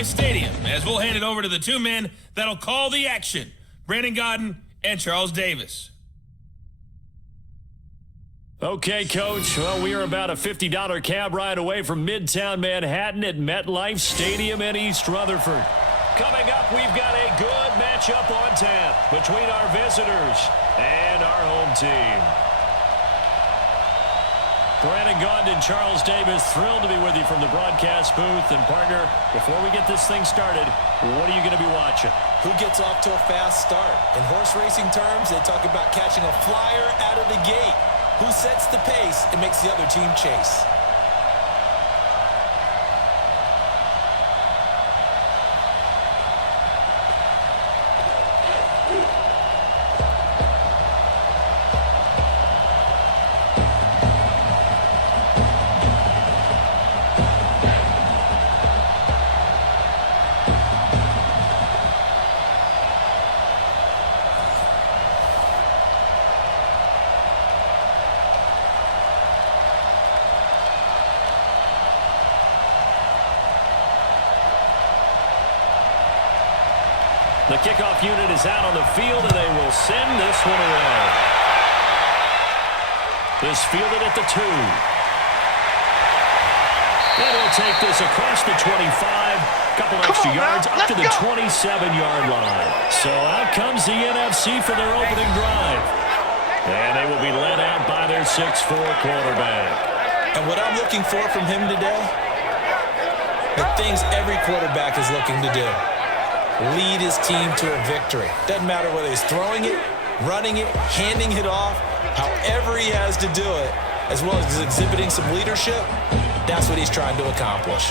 MetLife Stadium, as we'll hand it over to the two men that'll call the action, Brandon Godden and Charles Davis. Okay, Coach. Well, we are about a $50 cab ride away from Midtown Manhattan at MetLife Stadium in East Rutherford. Coming up, we've got a good matchup on tap between our visitors and our home team. Brandon Godden and Charles Davis, thrilled to be with you from the broadcast booth. And, partner, before we get this thing started, what are you going to be watching? Who gets off to a fast start? In horse racing terms, they talk about catching a flyer out of the gate. Who sets the pace and makes the other team chase? The kickoff unit is out on the field, and they will send this one away. This fielded at the 2. And he'll take this across the 25. Couple extra yards up to the 27-yard line. So out comes the NFC for their opening drive. And they will be led out by their 6'4 quarterback. And what I'm looking for from him today, the things every quarterback is looking to do. Lead his team to a victory. Doesn't matter whether he's throwing it, running it, handing it off, however he has to do it, as well as exhibiting some leadership, that's what he's trying to accomplish.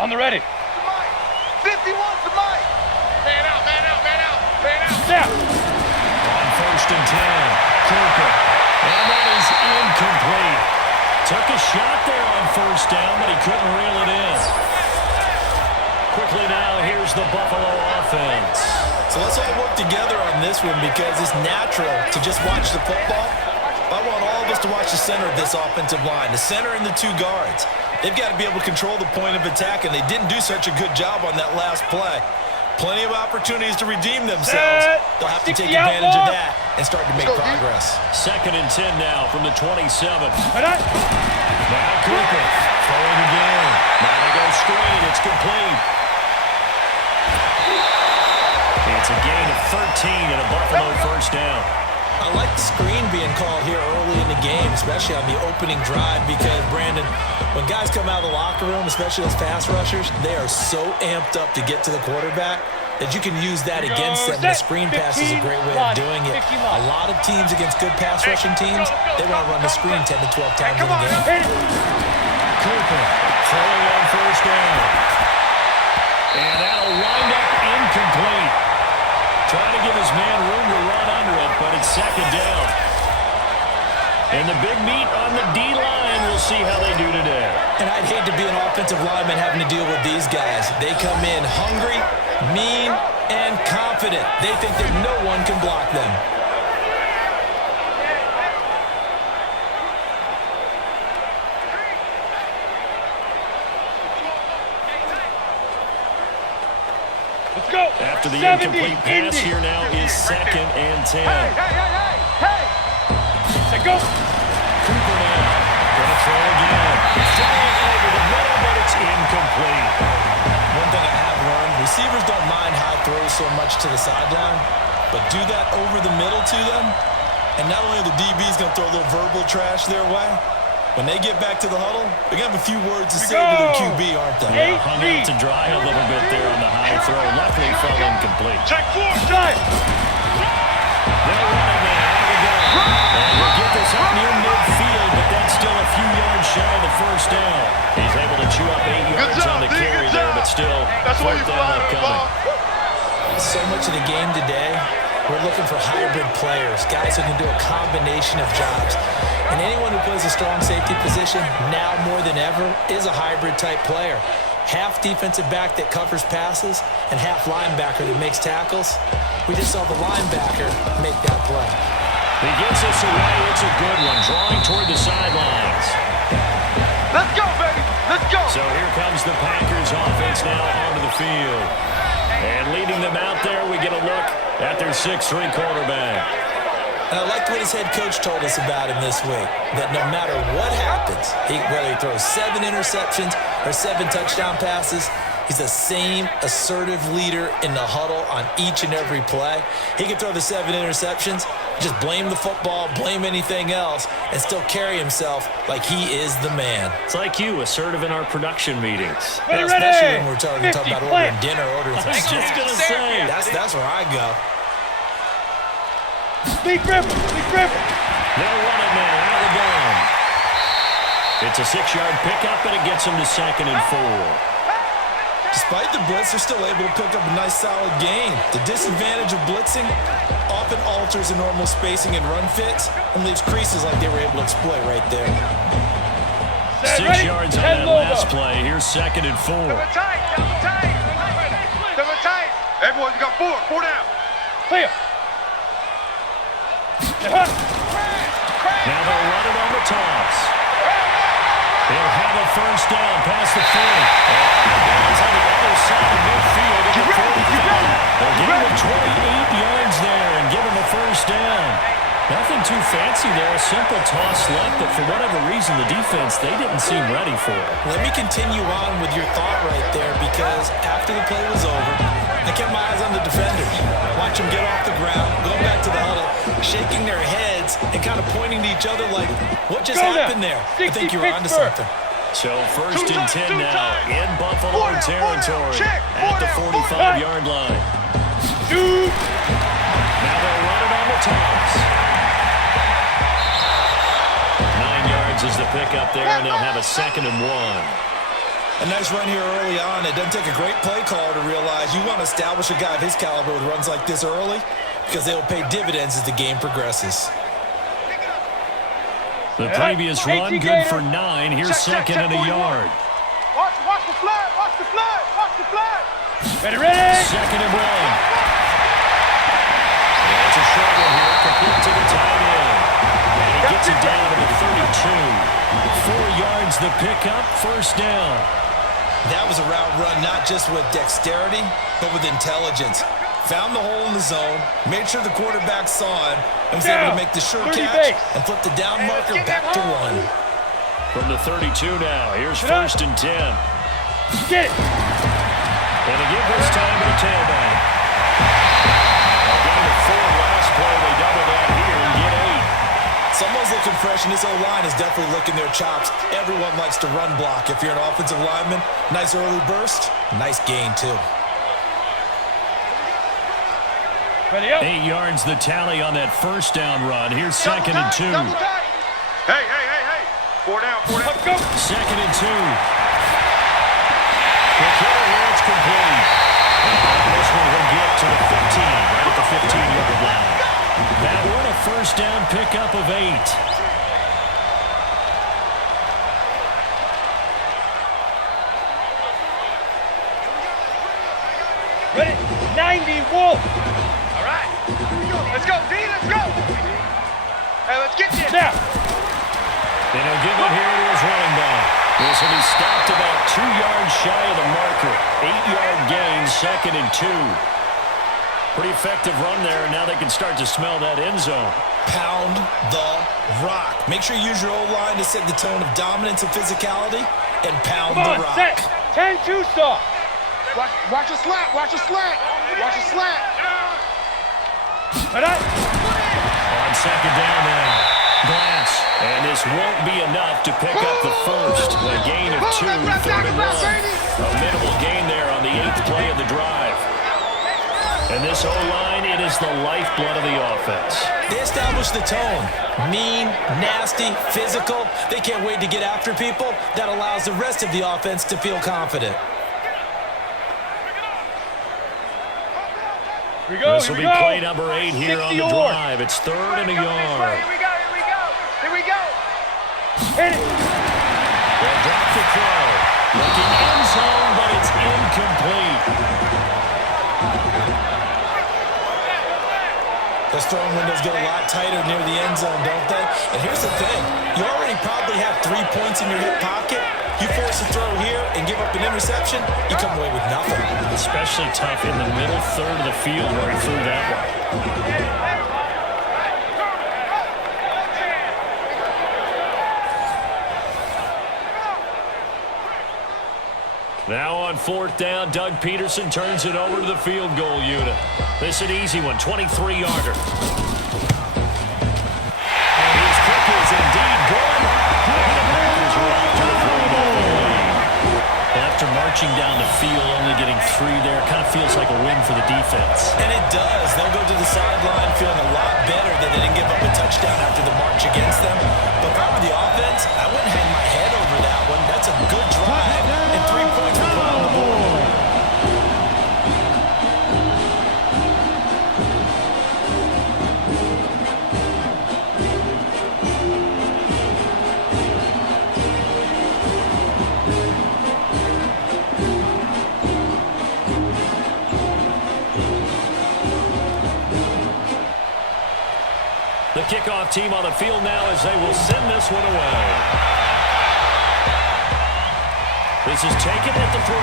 On the ready. 51's the mic. Man out, man out, man out, man out. Snap. On 1st and 10, Cooper. And that is incomplete. Took a shot there on 1st down, but he couldn't reel it in. Quickly now, here's the Buffalo offense. So let's all work together on this one because it's natural to just watch the football. I want all of us to watch the center of this offensive line, the center and the 2 guards. They've got to be able to control the point of attack, and they didn't do such a good job on that last play. Plenty of opportunities to redeem themselves. They'll have to take advantage of that and start to make progress. 2nd and 10 now from the 27. Right. Now Cooper throwing again. Now they go straight. It's complete. It's a gain of 13 and a Buffalo 1st down. I like the screen being called here early in the game, especially on the opening drive, because, Brandon, when guys come out of the locker room, especially those pass rushers, they are so amped up to get to the quarterback that you can use that against them. The screen pass is a great way of doing it. A lot of teams against good pass rushing teams, they want to run the screen 10 to 12 times in a game. Cooper throwing on 1st down. And that'll wind up incomplete. Trying to give his man room to run under it, but it's 2nd down. And the big meat on the D-line, we'll see how they do today. And I'd hate to be an offensive lineman having to deal with these guys. They come in hungry, mean, and confident. They think that no one can block them. Let's go. After the incomplete pass, here now is 2nd and 10. Hey. Let's go. Cooper now. Gonna throw again. Flying over the middle, but it's incomplete. One thing I have learned, receivers don't mind high throws so much to the sideline, but do that over the middle to them, and not only are the DBs going to throw a little verbal trash their way, when they get back to the huddle, they're going to have a few words to say to their QB, aren't they? Hung out to dry a little bit there on the high throw. Luckily fell incomplete. Check 4, drive. They'll run it now. Here we go. And we'll get this up near midfield, but that's still a few yards shy of the 1st down. He's able to chew up 8 yards on the carry there, but still 4th down upcoming. So much of the game today, we're looking for hybrid players, guys who can do a combination of jobs. And anyone who plays a strong safety position, now more than ever, is a hybrid type player. Half defensive back that covers passes and half linebacker that makes tackles. We just saw the linebacker make that play. He gets us away. It's a good one. Drawing toward the sidelines. Let's So here comes the Packers offense now onto the field. And leading them out there, we get a look at their 6'3" quarterback. And I liked what his head coach told us about him this week, that no matter what happens, whether he throws 7 interceptions or 7 touchdown passes, he's the same assertive leader in the huddle on each and every play. He can throw the 7 interceptions, just blame the football, blame anything else, and still carry himself like he is the man. It's like you, assertive in our production meetings. Yeah, especially when we're talking about ordering dinner, ordering some I was just going to say. That's where I go. Speak River! Speak River! They'll run it now out of the gun. It's a 6-yard pickup, and it gets them to 2nd and 4. Despite the blitz, they're still able to pick up a nice, solid gain. The disadvantage of blitzing often alters the normal spacing and run fits and leaves creases like they were able to exploit right there. 6 yards on that last play. Here's 2nd and 4. Double tight! Double tight! Double tight! Hey, boys, you got 4. 4 down. Clear! Now they'll run it on the toss. They'll have a first down past the 40. And on the other side of midfield at the 45. They'll give him 28 yards there and give him a first down. Nothing too fancy there. A simple toss left, but for whatever reason, the defense, they didn't seem ready for it. Let me continue on with your thought right there, because after the play was over, I kept my eyes on the defenders. Watch them get off the ground, going back to the huddle, shaking their heads and kind of pointing to each other like, what just happened there? I think you were onto something. So 1st and 10 now in Buffalo territory at the 45-yard line. Now they'll run it on the toss. 9 yards is the pickup there, and they'll have a 2nd and 1. A nice run here early on. It doesn't take a great play caller to realize you want to establish a guy of his caliber with runs like this early, because they will pay dividends as the game progresses. The previous run, good for 9. Here's 2nd and a yard. Watch the flag! Watch the flag! Watch the flag! Ready, ready! 2nd and 1. And it's a short one here, complete to the tight end. And he gets it down to the 32. 4 yards the pickup, first down. That was a route run not just with dexterity, but with intelligence. Found the hole in the zone, made sure the quarterback saw it, and was able to make the sure catch and flip the down marker back to 1. From the 32 now, here's 1st and 10. Get it! And again this time to the tailback. A gain of 4 last play, they double that here and get 8. Someone's looking fresh, and this O-line is definitely licking their chops. Everyone likes to run block. If you're an offensive lineman, nice early burst, nice gain too. 8 yards the tally on that first down run. Here's 2nd and 2. Hey! 4 down. 2nd and 2. The kill here, it's complete. And this one will get to the 15, right at the 15-yard line. That one a first down pickup of 8. Ready? 90, Wolf! All right. Let's go, D. Let's go. Hey, let's get this. Now! And he'll give it here to his running back. This will be stopped about 2 yards shy of the marker. 8-yard gain, 2nd and 2. Pretty effective run there, and now they can start to smell that end zone. Pound the rock. Make sure you use your O-line to set the tone of dominance and physicality, and pound Come on, the rock. set! 10-2 soft! Watch a slant. Watch a slant. Watch a slant. Right on! On 2nd down now. Glance. And this won't be enough to pick up the first. A gain of 2, 3rd and 1. A minimal gain there on the 8th play of the drive. And this O-line, it is the lifeblood of the offense. They establish the tone. Mean, nasty, physical. They can't wait to get after people. That allows the rest of the offense to feel confident. Here we go, This will be play number 8 here on the drive. It's 3rd and a yard. Here we go. Hit it! They'll drop the throw. Looking end zone, but it's incomplete. Those throwing windows get a lot tighter near the end zone, don't they? And here's the thing. You already probably have 3 points in your hip pocket. You force a throw here, and give up an interception, you come away with nothing. Especially tough in the middle third of the field where he threw that one. Now on fourth down, Doug Peterson turns it over to the field goal unit. This is an easy one, 23-yarder. And his kick is indeed good. And the Packers are off to a 3-0 lead. After marching down the field, only getting 3 there, kind of feels like a win for the defense. And it does. They'll go to the sideline feeling a lot better that they didn't give up a touchdown after the march against them. But if I were the offense, I wouldn't hang my head over that one. That's a good drive, and 3 points were put on the board. The kickoff team on the field now as they will send this one away. This is taken at the 3.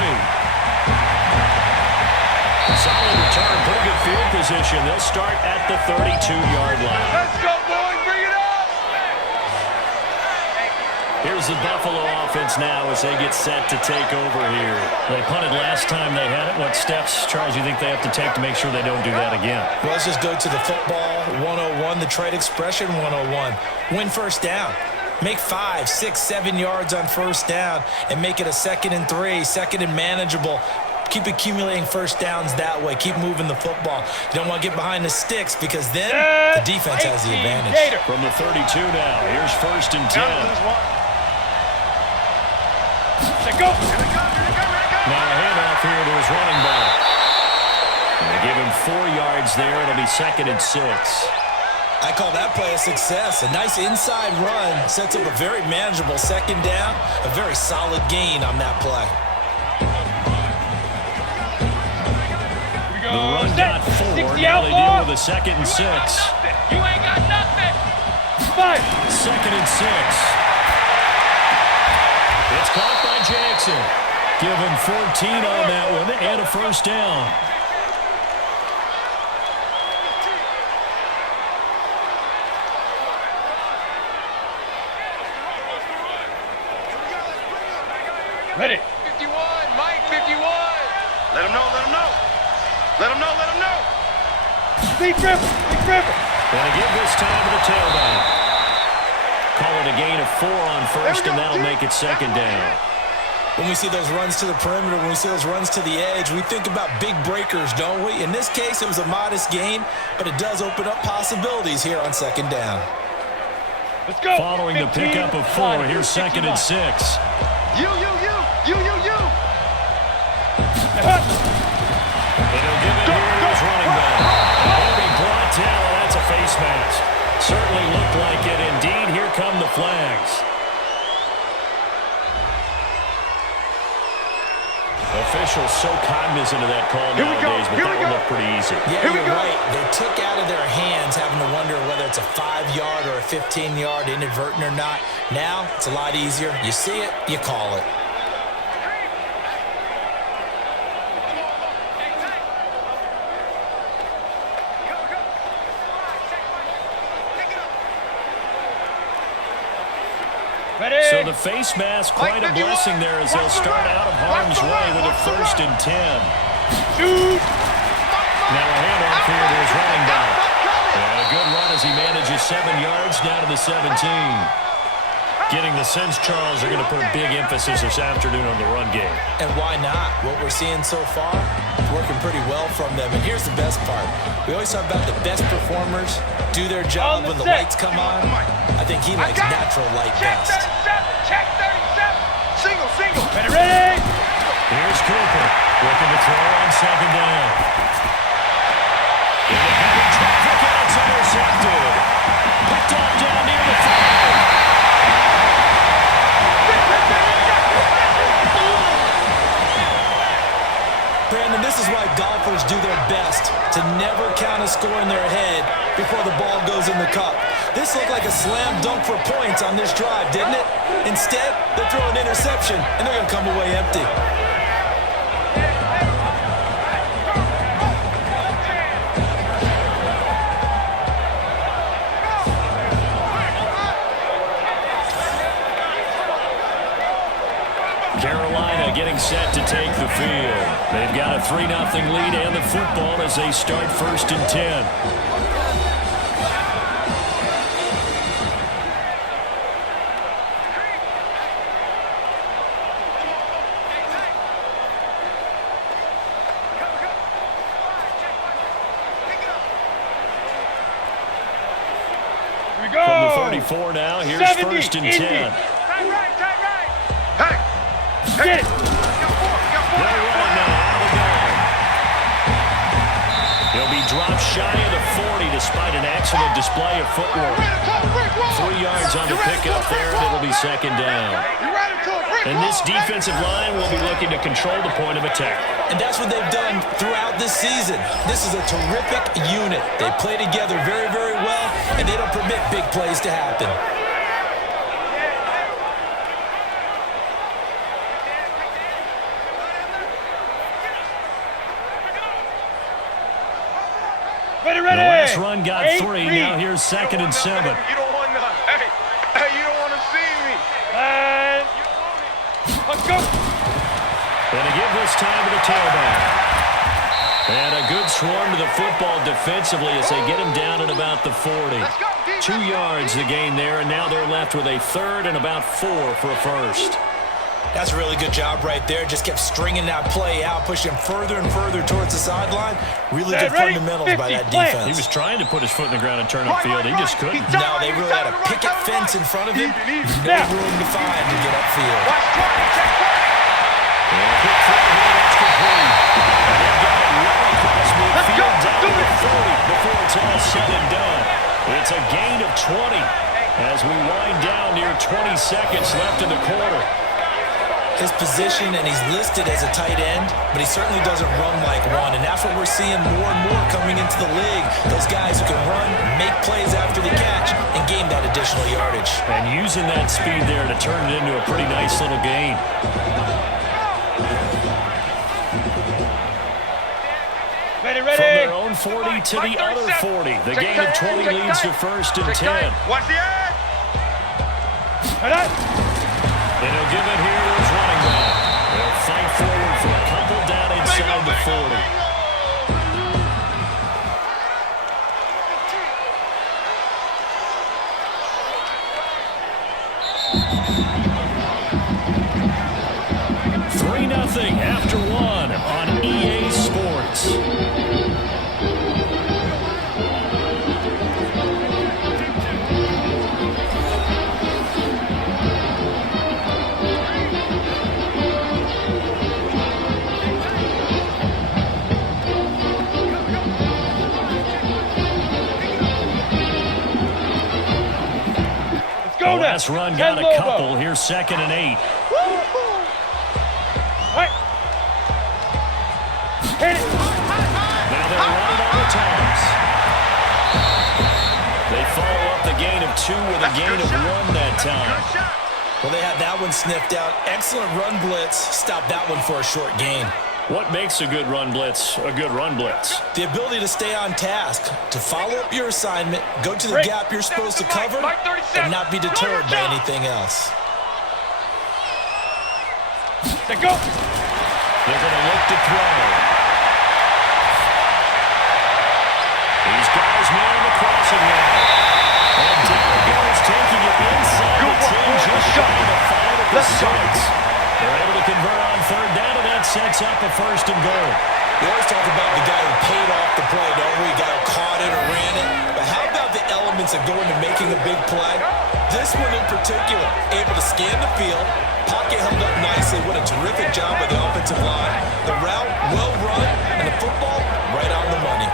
Solid return, pretty good field position. They'll start at the 32-yard line. Let's go, boys. Bring it up. Here's the Buffalo offense now as they get set to take over here. They punted last time they had it. What steps, Charles, you think they have to take to make sure they don't do that again? Well, let's just go to the football 101, the trade expression 101. Win first down. Make 5, 6, 7 yards on first down and make it a 2nd and 3, 2nd and manageable. Keep accumulating first downs that way. Keep moving the football. You don't want to get behind the sticks because then the defense has the advantage. From the 32 now, here's 1st and 10. Go. Now a handoff here to his running back. And they give him 4 yards there. It'll be 2nd and 6. I call that play a success. A nice inside run sets up a very manageable 2nd down. A very solid gain on that play. The run got 4. Now they deal with a 2nd and 6. You ain't got nothing. 2nd and 6. It's caught by Jackson. Give him 14 on that one and a first down. Ready. 51, Mike, 51. Let him know, let him know. Let him know, let him know. Big River. Big River. Gonna give this time to the tailback. Call it a gain of 4 on first, and that'll make it 2nd down. When we see those runs to the perimeter, when we see those runs to the edge, we think about big breakers, don't we? In this case, it was a modest gain, but it does open up possibilities here on 2nd down. Let's go. Following the pickup of 4, here's 2nd and 6. You. And he'll give it here to his running back. It'll be brought down, and that's a face mask. Certainly looked like it. Indeed, here come the flags. Officials so cognizant of that call nowadays, but that one looked pretty easy. Yeah, you're right. They took out of their hands having to wonder whether it's a 5-yard or a 15-yard inadvertent or not. Now, it's a lot easier. You see it, you call it. Ready. So the face mask, quite a blessing there as they'll start out of harm's way with a 1st and 10. Shoot. Now a handoff here to his running back. And a good run as he manages 7 yards down to the 17. Getting the sense, Charles, they're going to put a big emphasis this afternoon on the run game. And why not? What we're seeing so far is working pretty well from them. And here's the best part. We always talk about the best performers do their job when the lights come on. I think he likes natural light best. Check 37. Single. Ready. Here's Cooper looking to throw on 2nd down. In the heavy traffic, and it's intercepted. Picked off down near the 5. Brandon, this is why golfers do their best to never count a score in their head before the ball goes in the cup. This looked like a slam dunk for points on this drive, didn't it? Instead, they throw an interception, and they're going to come away empty. Carolina getting set to take the field. They've got a 3-0 lead and the football as they start 1st and 10. Here we go. From the 34 now, here's 1st and 10. Tight right. Hey. Get it. They're running now out of the gun. He'll be dropped shy of the 40 despite an excellent display of footwork. 3 yards on the pickup there, and it'll be 2nd down. And this defensive line will be looking to control the point of attack. And that's what they've done throughout this season. This is a terrific unit. They play together very, very well, and they don't permit big plays to happen. Ready. The last run got 8, 3. read. Now here's 2nd and 7. You don't want none. Hey, you don't want to see me. And let's go. And to give this time to the tailback. And a good swarm to the football defensively as they get him down at about the 40. 2 yards the gain there, and now they're left with a 3rd and about 4 for a 1st. That's a really good job right there. Just kept stringing that play out, pushing further and further towards the sideline. Really good Ready? fundamentals by that 50, plant. defense. He was trying to put his foot in the ground and turn upfield. He just couldn't. No, they really had a picket fence in front of him. No Now. room to find to get upfield. Watch 20, check 20. And a quick throw here, that's complete. And they've got it right across midfield down to the 40 before it's all said and done. It's a gain of 20 as we wind down near 20 seconds left in the quarter. His position, and he's listed as a tight end, but he certainly doesn't run like one, and that's what we're seeing more and more coming into the league. Those guys who can run, make plays after the catch, and gain that additional yardage. And using that speed there to turn it into a pretty nice little gain. Ready. From their own 40 to the other 40. The gain of 20 leads to 1st and 10. Watch the edge. Ready. And he'll give it here to his running back. They'll fight forward for a couple down inside the 40. 3-0 after 1 on EA Sports. Go The now. last run got a Lobo. couple. Here's 2nd and 8. Right. Hit it. Now they're running all the times. They follow up the gain of 2 with a gain of 1 that time. Well, they had that one sniffed out. Excellent run blitz. Stopped that one for a short gain. What makes a good run blitz a good run blitz? The ability to stay on task, to follow up your assignment, go to the gap you're supposed to cover, and not be deterred by anything else. Let go. They're going to look to throw. He's got his man in the crossing line. And down goes, taking it inside the 10, just shy of the 5 at the 6. They're able to convert on 3rd down, and that sets up a 1st and goal. We always talk about the guy who paid off the play, don't we? The guy who caught it or ran it. But how about the elements that go into making a big play? This one in particular, able to scan the field, pocket held up nicely. What a terrific job by the offensive line. The route, well run, and the football, right on the money.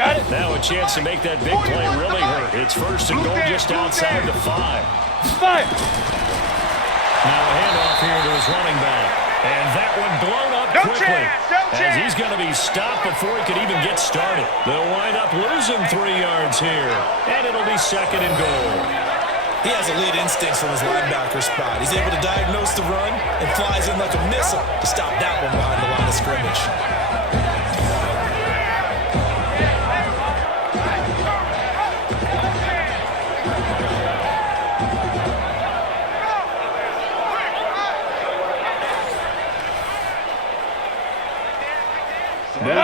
Got it. Now a chance to make that big play really hurt. It's 1st and goal just outside the 5. 5. Now a handoff here to his running back. And that one blown up quickly. As he's going to be stopped before he could even get started. They'll wind up losing 3 yards here. And it'll be 2nd and goal. He has elite instincts from his linebacker spot. He's able to diagnose the run and flies in like a missile to stop that one behind the line of scrimmage.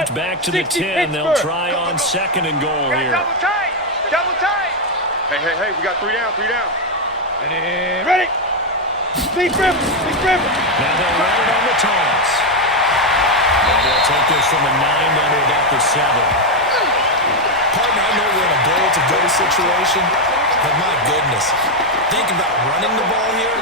moved back to the 10. They'll try on second and goal here. Double tight. Double tight. Hey, we got 3 down, 3 down. Ready. Big river. Now they'll run it on the toss. And they'll take this from the 9 down to about the 7. Partner, I know we're in a goal-to-go situation, but my goodness, think about running the ball here.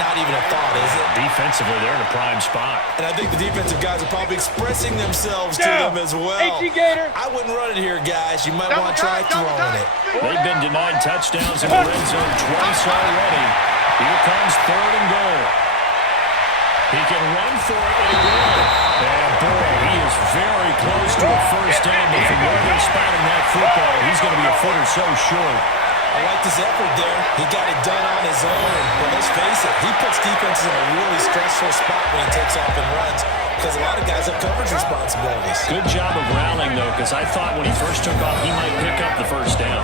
Not even a thought, is it? Defensively, they're in a prime spot. And I think the defensive guys are probably expressing themselves to them as well. Gator. I wouldn't run it here, guys. You might want to try throwing it. They've been denied touchdowns in the red zone twice already. Here comes 3rd and goal. He can run for it, and he will. And boy, he is very close to a first down, but from where they're spotting that football, he's going to be a foot or so short. I liked his effort there. He got it done on his own. But let's face it, he puts defenses in a really stressful spot when he takes off and runs because a lot of guys have coverage responsibilities. Good job of rallying, though, because I thought when he first took off, he might pick up the first down.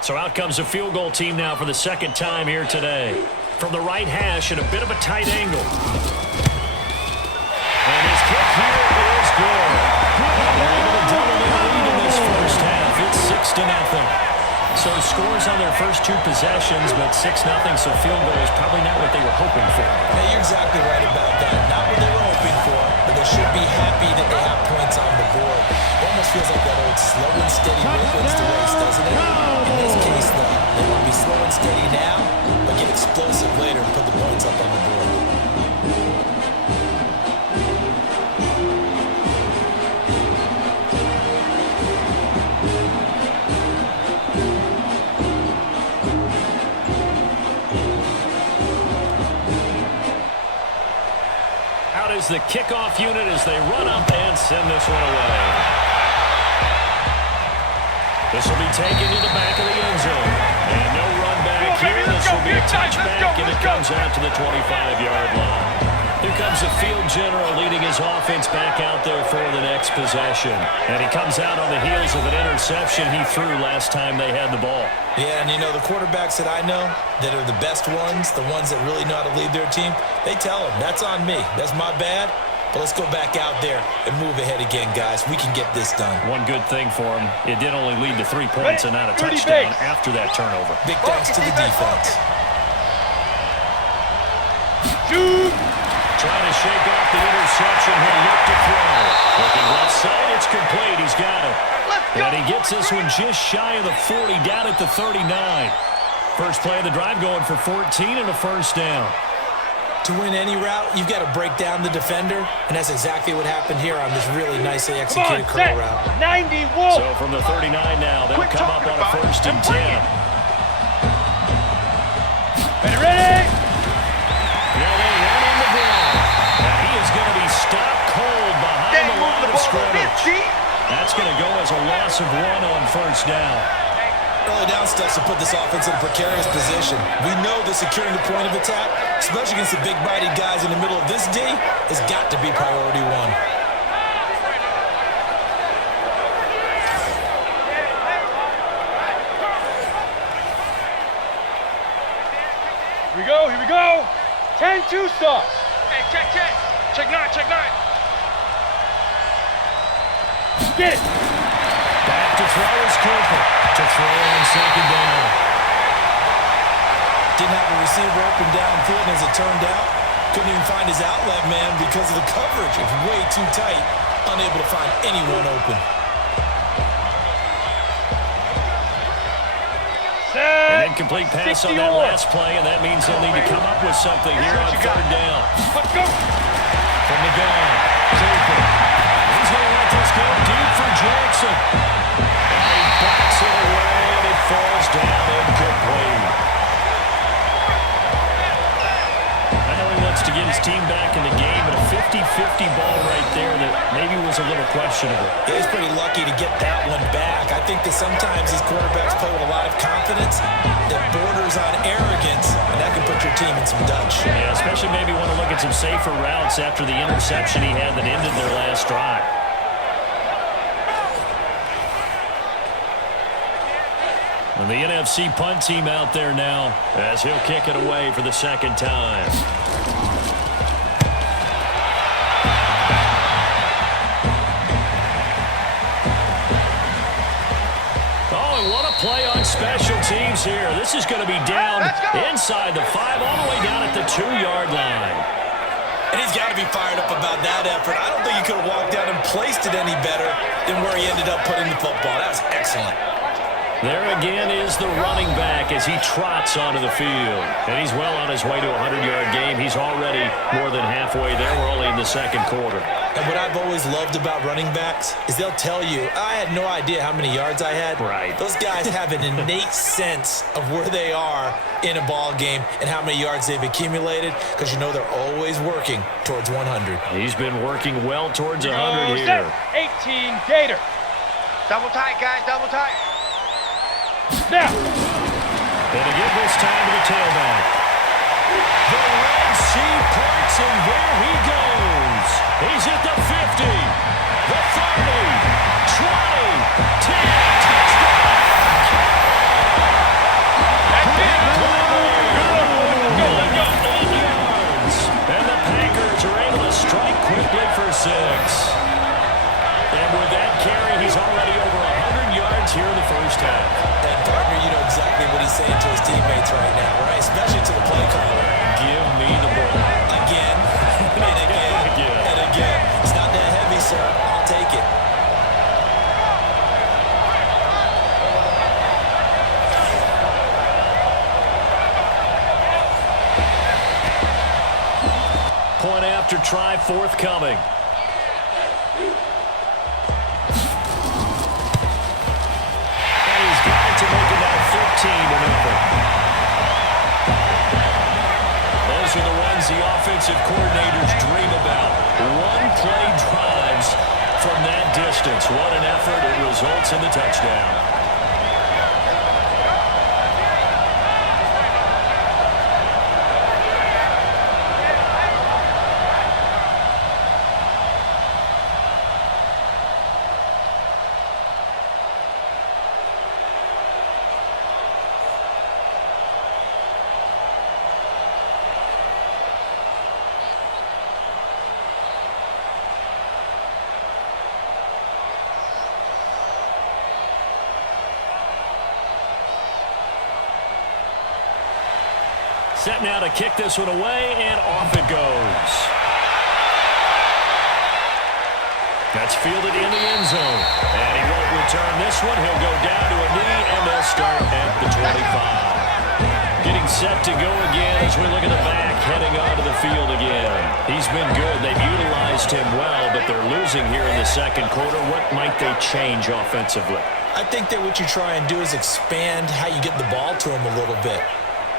So out comes a field goal team now for the second time here today. From the right hash at a bit of a tight angle. And his kick here is good. They're able to double their lead in this first half. It's 6-0. So scores on their first 2 possessions, but 6-0, so field goal is probably not what they were hoping for. Hey, you're exactly right about that. Not what they were hoping for, but they should be happy that they have points on the board. It almost feels like that old slow and steady wins the race, doesn't it? In this case, though, they want to be slow and steady now, but get explosive later and put the points up on the board. Out is the kickoff unit as they run up and send this one away. This will be taken to the back of the end zone. And no run back here. This will be a touchback, and it comes out to the 25-yard line. Here comes the field general leading his offense back out there for the next possession. And he comes out on the heels of an interception he threw last time they had the ball. Yeah, and you know, the quarterbacks that I know that are the best ones, the ones that really know how to lead their team, they tell them, that's on me. That's my bad. But let's go back out there and move ahead again, guys. We can get this done. One good thing for him, it did only lead to 3 points and not a touchdown after that turnover. Big thanks to the defense. Trying to shake off the interception. He'll look to throw. Looking left side, it's complete. He's got it. And he gets this one just shy of the 40, down at the 39. First play of the drive going for 14 and a first down. To win any route, you've got to break down the defender, and that's exactly what happened here on this really nicely executed curl route. 90 Wolf. So from the 39 now, they'll come up on a first and 10. Ready? Now they run in the ball. And he is going to be stopped cold behind the line of scrimmage. That's going to go as a loss of 1 on first down. Early down steps to put this offense in a precarious position. We know that securing the point of attack, especially against the big-bodied guys in the middle of this D, has got to be priority 1. Here we go. 10-2 stop. Hey, check. Check 9. Get it. Back to throw is Cooper. To throw on second down. Didn't have a receiver open downfield, and as it turned out, couldn't even find his outlet man because of the coverage. It's way too tight, unable to find anyone open. An incomplete pass on that last play, and that means they'll need to come up with something here on third down. Let's go. From the gun, Cooper. He's going to let this go deep for Jackson. And he backs it away, and it falls down incomplete. I know he wants to get his team back in the game, but a 50-50 ball right there that maybe was a little questionable. questionable. He's pretty lucky to get that one back. I think that sometimes these quarterbacks play with a lot of confidence that borders on arrogance, and that can put your team in some Dutch. Yeah, especially maybe want to look at some safer routes after the interception he had that ended their last drive. And the NFC punt team out there now as he'll kick it away for the second time. Oh, and what a play on special teams here. This is going to be down inside the 5, all the way down at the 2-yard line. And he's got to be fired up about that effort. I don't think he could have walked out and placed it any better than where he ended up putting the football. That was excellent. There again is the running back as he trots onto the field. And he's well on his way to a 100-yard game. He's already more than halfway there. We're only in the second quarter. And what I've always loved about running backs is they'll tell you, I had no idea how many yards I had. Right. Those guys have an innate sense of where they are in a ball game and how many yards they've accumulated because you know they're always working towards 100. He's been working well towards 100 here. 18 Gator. Double tight, guys, double tight. Now. And to give this time to the tailback. The Red Sea parts, and there he goes. He's at the 50, the 30, 20, 10, touchdown. Going up 8 yards. And the Packers are able to strike quickly for 6. And with that carry, he's already over 100 yards here in the first half. And partner, you know exactly what he's saying to his teammates right now, right? Especially to the play caller. Give me the ball. Again, and again, and again. It's not that heavy, sir. I'll take it. Point after try forthcoming. To make it now 13 to nothing. Those are the ones the offensive coordinators dream about. One-play drives from that distance. What an effort. It results in the touchdown. Set now to kick this one away, and off it goes. That's fielded in the end zone. And he won't return this one. He'll go down to a knee, and they'll start at the 25. Getting set to go again as we look at the back, heading onto the field again. He's been good. They've utilized him well, but they're losing here in the second quarter. What might they change offensively? I think that what you try and do is expand how you get the ball to him a little bit.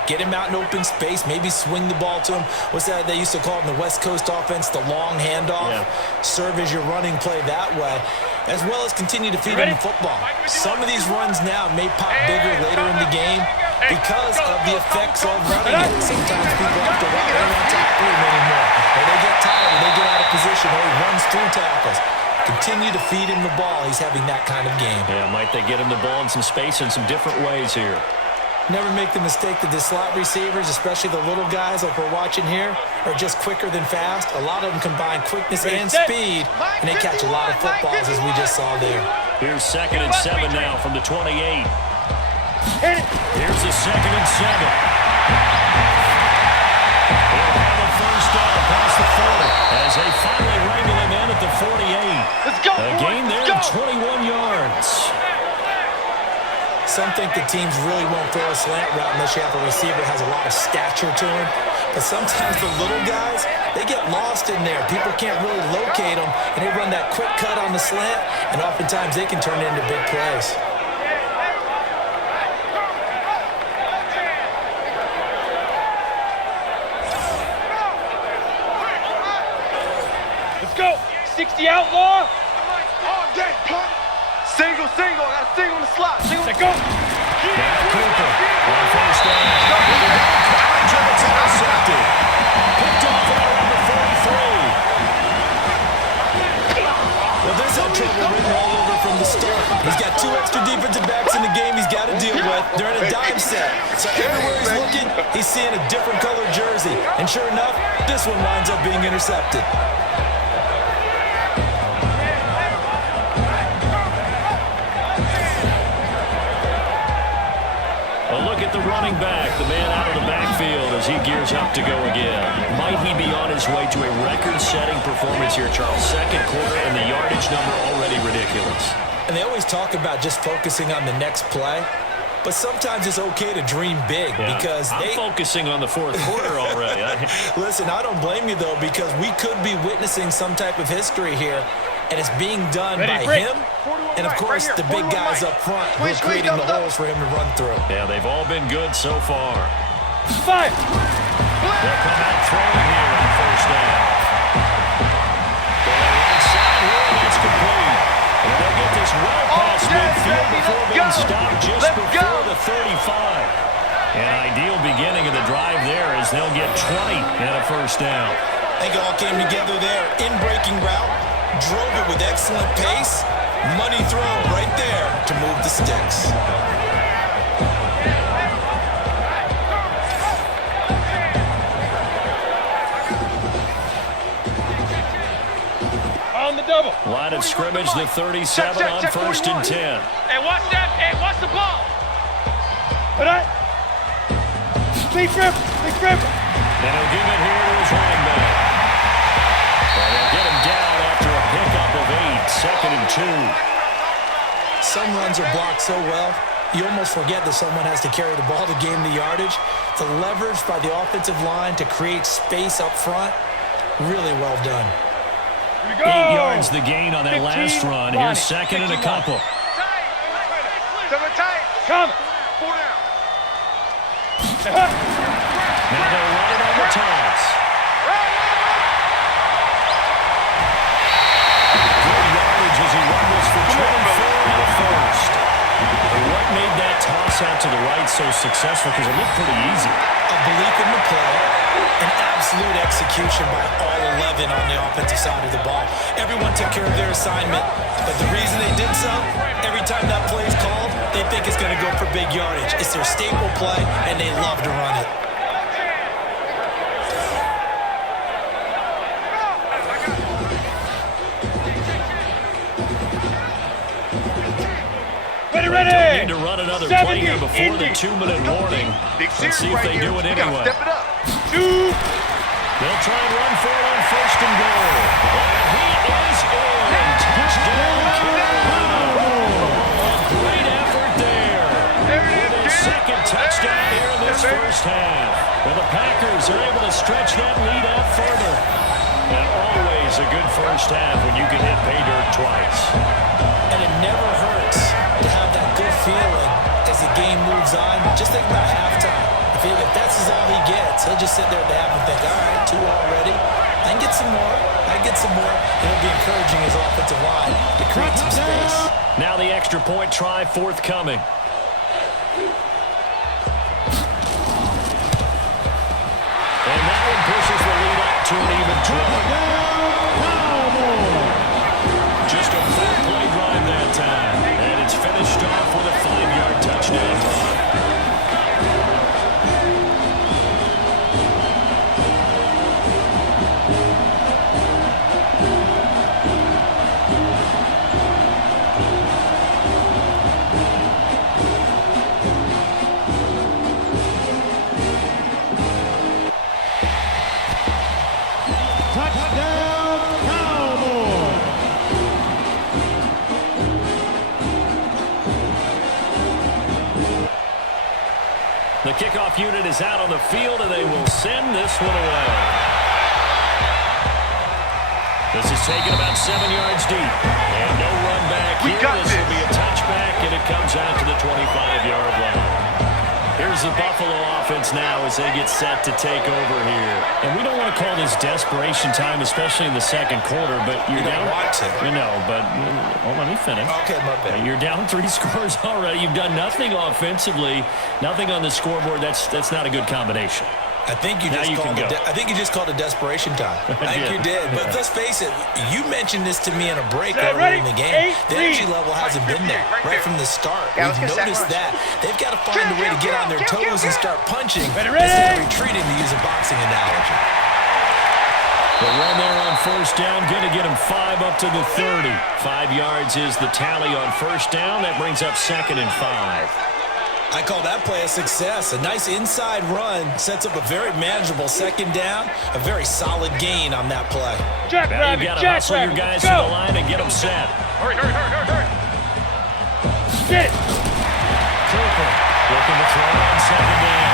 Get him out in open space, maybe swing the ball to him. What's that they used to call it in the West Coast offense, the long handoff? Yeah. Serve as your running play that way, as well as continue to feed him the football. Some of these runs now may pop bigger later in the game because of the effects of running it. Sometimes people have to run. They don't tackle him anymore. Or they get tired, or they get out of position, or he runs through tackles. Continue to feed him the ball. He's having that kind of game. Yeah, might they get him the ball in some space in some different ways here. Never make the mistake that the slot receivers, especially the little guys like we're watching here, are just quicker than fast. A lot of them combine quickness and speed, and they catch a lot of footballs, as we just saw there. Here's 2nd and 7 now from the 28. Here's the 2nd and 7. They'll have a first down past the 40 as they finally wrangle him in at the 48. Let's go, a gain there of 21 yards. Some think the teams really won't throw a slant route unless you have a receiver that has a lot of stature to him. But sometimes the little guys, they get lost in there. People can't really locate them, and they run that quick cut on the slant, and oftentimes they can turn it into big plays. Let's go. 60 outlaw. Dang, punt. Single. I got a single on the slot. Single. Let's go. Cooper on first down. It's intercepted. Picked off around the 43. Well, there's that trouble written all over from the start. He's got 2 extra defensive backs in the game he's got to deal with. They're in a dime set. So everywhere he's looking, he's seeing a different colored jersey. And sure enough, this one winds up being intercepted. A look at the running back, the man out of the backfield as he gears up to go again. Might he be on his way to a record-setting performance here, Charles? Second quarter and the yardage number already ridiculous. And they always talk about just focusing on the next play. But sometimes it's okay to dream big because I'm focusing on the fourth quarter already. Listen, I don't blame you, though, because we could be witnessing some type of history here, and it's being done by him and, of course, the big guys up front who are creating the holes for him to run through. Yeah, they've all been good so far. 5. They'll come out throwing here on first down. Going inside here, and it's complete. And they'll get this well past midfield before being stopped just before the 35. An ideal beginning of the drive there as they'll get 20 and a first down. I think it all came together there. In-breaking route, drove it with excellent pace. Money throw right there to move the sticks. On the double. Line of scrimmage, the 37 on first and 10. Hey, watch that. Hey, watch the ball. But big rip. And he'll give it here to his running back. And they'll get him down after a pickup of 8, second and 2. Some runs are blocked so well, you almost forget that someone has to carry the ball to gain the yardage. The leverage by the offensive line to create space up front, really well done. 8 yards the gain on that last run. Here's second and a couple. Come. 4 down. Now they'll run it on the toss. Good yardage as he rumbles for 24 in the first. And what made that toss out to the right so successful? Because it looked pretty easy. A belief in the play, an absolute execution by all 11 on the offensive side of the ball. Everyone took care of their assignment, but the reason they did so, every time that play is called, they think it's going to go for big yardage. It's their staple play, and they love to run it. Ready. Need to run another play here before the 2-minute warning. Let's see if they do it anyway. Step it up. 2. They'll try and run for it on first and goal. And he is in. Touchdown, Carolina. A great effort there. With his second touchdown here in this first half. And the Packers are able to stretch that lead out further. And always a good first half when you can hit pay dirt twice. And it never hurts to have that good feeling as the game moves on. Just think about halftime. If that's all he gets, he'll just sit there at the half and think, all right, 2 already. I can get some more. And it'll be encouraging his offensive line to create some space. Now the extra point try forthcoming. And that one pushes the lead up to an even 12. Just a 4-play drive that time. And it's finished off with a 5-yard touchdown run. The kickoff unit is out on the field, and they will send this one away. This is taken about 7 yards deep. And no run back here. This will be a touchback, and it comes out to the 25-yard line. Here's the Buffalo offense now as they get set to take over here. And we don't want to call this desperation time, especially in the second quarter, but you're down. You know, but let me finish. Okay, my bad. You're down 3 scores already. You've done nothing offensively, nothing on the scoreboard. That's not a good combination. I think you just called it desperation time. I think you did. But let's face it, you mentioned this to me in a break earlier in the game. The energy level hasn't been there right from the start. We've noticed that. They've got to find a way to get on their toes and start punching instead of retreating, to use a boxing analogy. The run there on first down, going to get him 5 up to the 30. 5 yards is the tally on first down. That brings up 2nd and 5. I call that play a success. A nice inside run sets up a very manageable 2nd down. A very solid gain on that play. Now you've got to hustle your guys to the line and get them set. Hurry. Get it. Cooper looking to throw on 2nd down.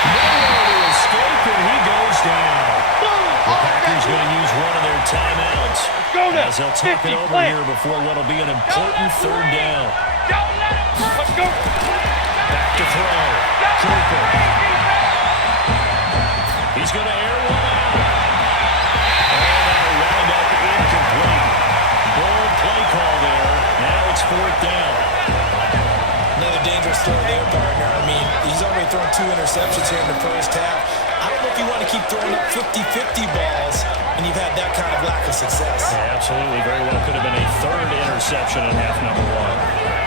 Nowhere to escape, and he goes down. The Packers going to use one of their timeouts as they'll talk it over here before what'll be an important 3rd down. Let's go. Back to throw. Cooper. He's going to air one out. And that'll wind up incomplete. Bold play call there. Now it's 4th down. Another dangerous throw there, partner. I mean, he's already thrown 2 interceptions here in the first half. I don't know if you want to keep throwing up 50-50 balls and you've had that kind of lack of success. Yeah, absolutely. Very well could have been a 3rd interception in half number 1.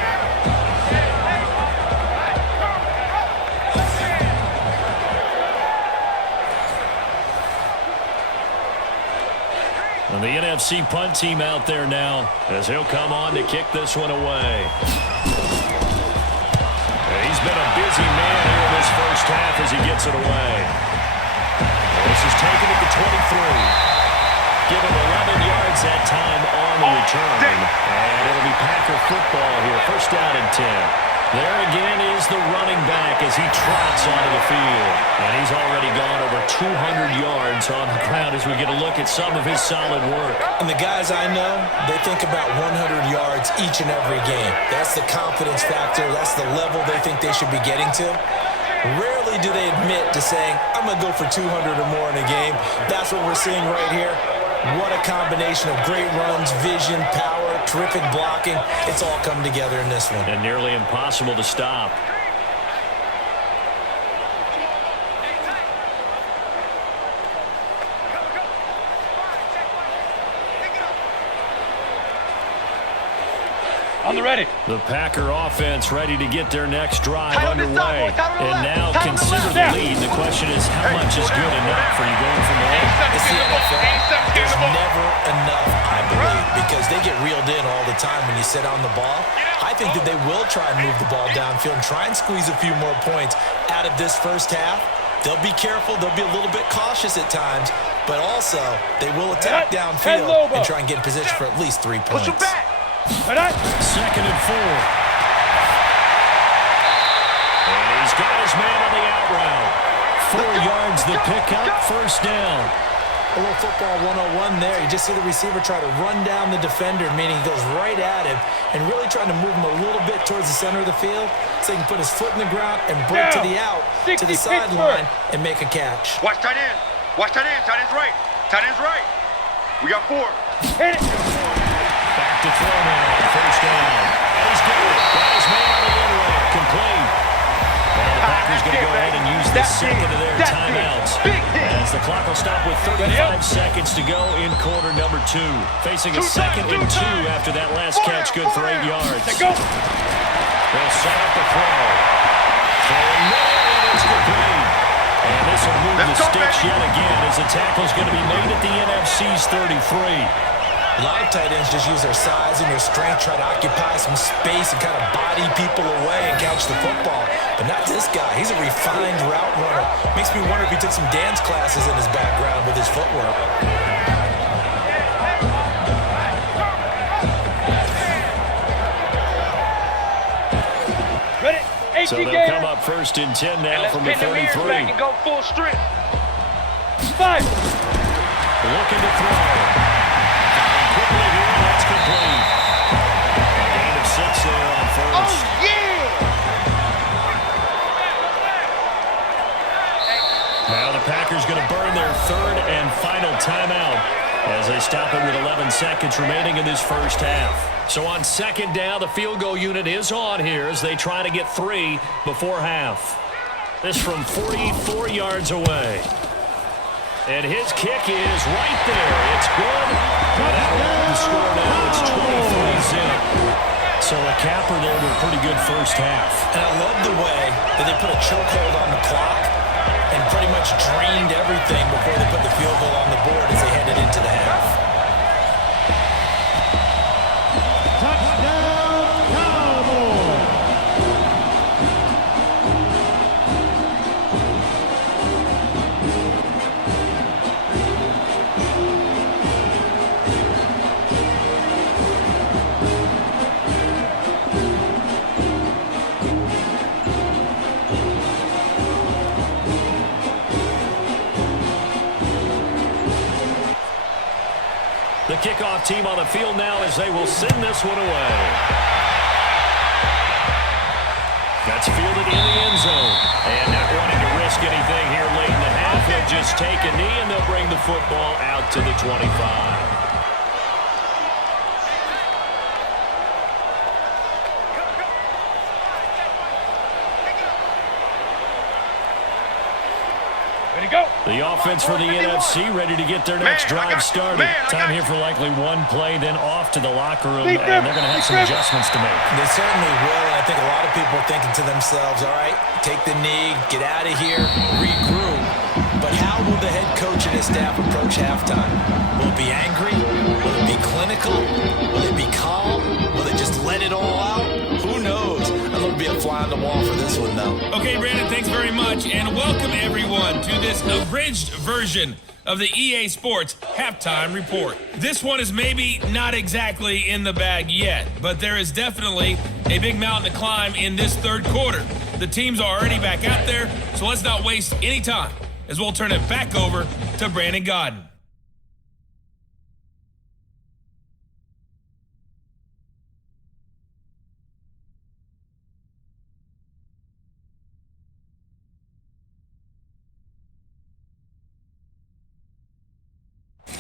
And the NFC punt team out there now as he'll come on to kick this one away. He's been a busy man here in this first half as he gets it away. This is taken at the 23. Give him 11 yards that time on the return. And it'll be Packer football here. First down and 10. There again is the running back as he trots onto the field. And he's already gone over 200 yards on the ground as we get a look at some of his solid work. And the guys I know, they think about 100 yards each and every game. That's the confidence factor. That's the level they think they should be getting to. Rarely do they admit to saying, I'm going to go for 200 or more in a game. That's what we're seeing right here. What a combination of great runs, vision, power, terrific blocking. It's all come together in this one. And nearly impossible to stop. On the ready. The Packer offense ready to get their next drive underway. And now Tight on the consider left. the lead. The question is, how much is good enough for you going from there? It's the NFL. There's never enough, I believe, because they get reeled in all the time when you sit on the ball. I think that they will try and move the ball downfield and try and squeeze a few more points out of this first half. They'll be careful. They'll be a little bit cautious at times, but also they will attack downfield and try and get in position for at least 3 points. 2nd and 4. And he's got his man on the out route. 4 yards the pickup, first down. A little football 101 there. You just see the receiver try to run down the defender, meaning he goes right at him and really trying to move him a little bit towards the center of the field so he can put his foot in the ground and break to the out, to the sideline, and make a catch. Watch tight end. Watch tight end. Tight end's right. Tight end's right. We got 4. Hit it. Back to throw now, first down. And he's got it. Got his man on the end route, complete. And the Packers going to go ahead and use the second of their timeouts. As the clock will stop with 35 seconds to go in quarter number 2. Facing a 2nd and 2 after that last catch, good for 8 yards. Let's go. They'll set up the throw. Throwing there, and it's complete. And this will move the sticks yet again as the tackle's going to be made at the NFC's 33. A lot of tight ends just use their size and their strength, try to occupy some space and kind of body people away and catch the football. But not this guy. He's a refined route runner. Makes me wonder if he took some dance classes in his background with his footwork. Ready? So they'll come up first and 10 now from the 33. And go full strength. 5. Looking to throw. Quickly here, that's complete. A gain of 6 there on first. Oh, yeah! Packers going to burn their third and final timeout as they stop it with 11 seconds remaining in this first half. So on second down, the field goal unit is on here as they try to get 3 before half. This from 44 yards away. And his kick is right there. It's good. And that'll open the score now. It's 23-zip. So a capper there with a pretty good first half. And I love the way that they put a chokehold on the clock and pretty much drained everything before they put the field goal on the board as they headed into the half. Touchdown, Cowboys! The kickoff team on the field now as they will send this one away. That's fielded in the end zone. And not wanting to risk anything here late in the half, they'll just take a knee and they'll bring the football out to the 25. The offense for the NFC ready to get their next drive started. Time here for likely one play, then off to the locker room, and they're going to have some adjustments to make. They certainly will, and I think a lot of people are thinking to themselves, all right, take the knee, get out of here, regroup. But how will the head coach and his staff approach halftime? Will it be angry? Will it be clinical? Will it be calm? Will they just let it all out? Who knows? I'm going to be a fly on the wall for this one, though. Okay, Brandon, thanks very much, and welcome everyone to this abridged version of the EA Sports Halftime Report. This one is maybe not exactly in the bag yet, but there is definitely a big mountain to climb in this third quarter. The teams are already back out there, so let's not waste any time as we'll turn it back over to Brandon Gaudin.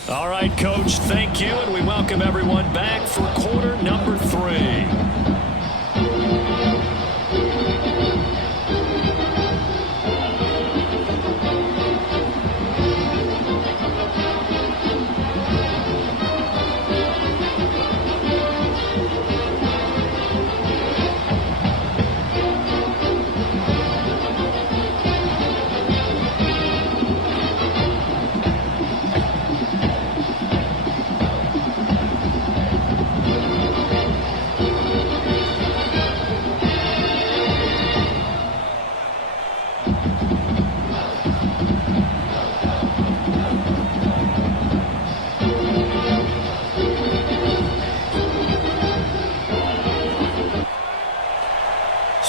All right, Coach, thank you, and we welcome everyone back for quarter number 3.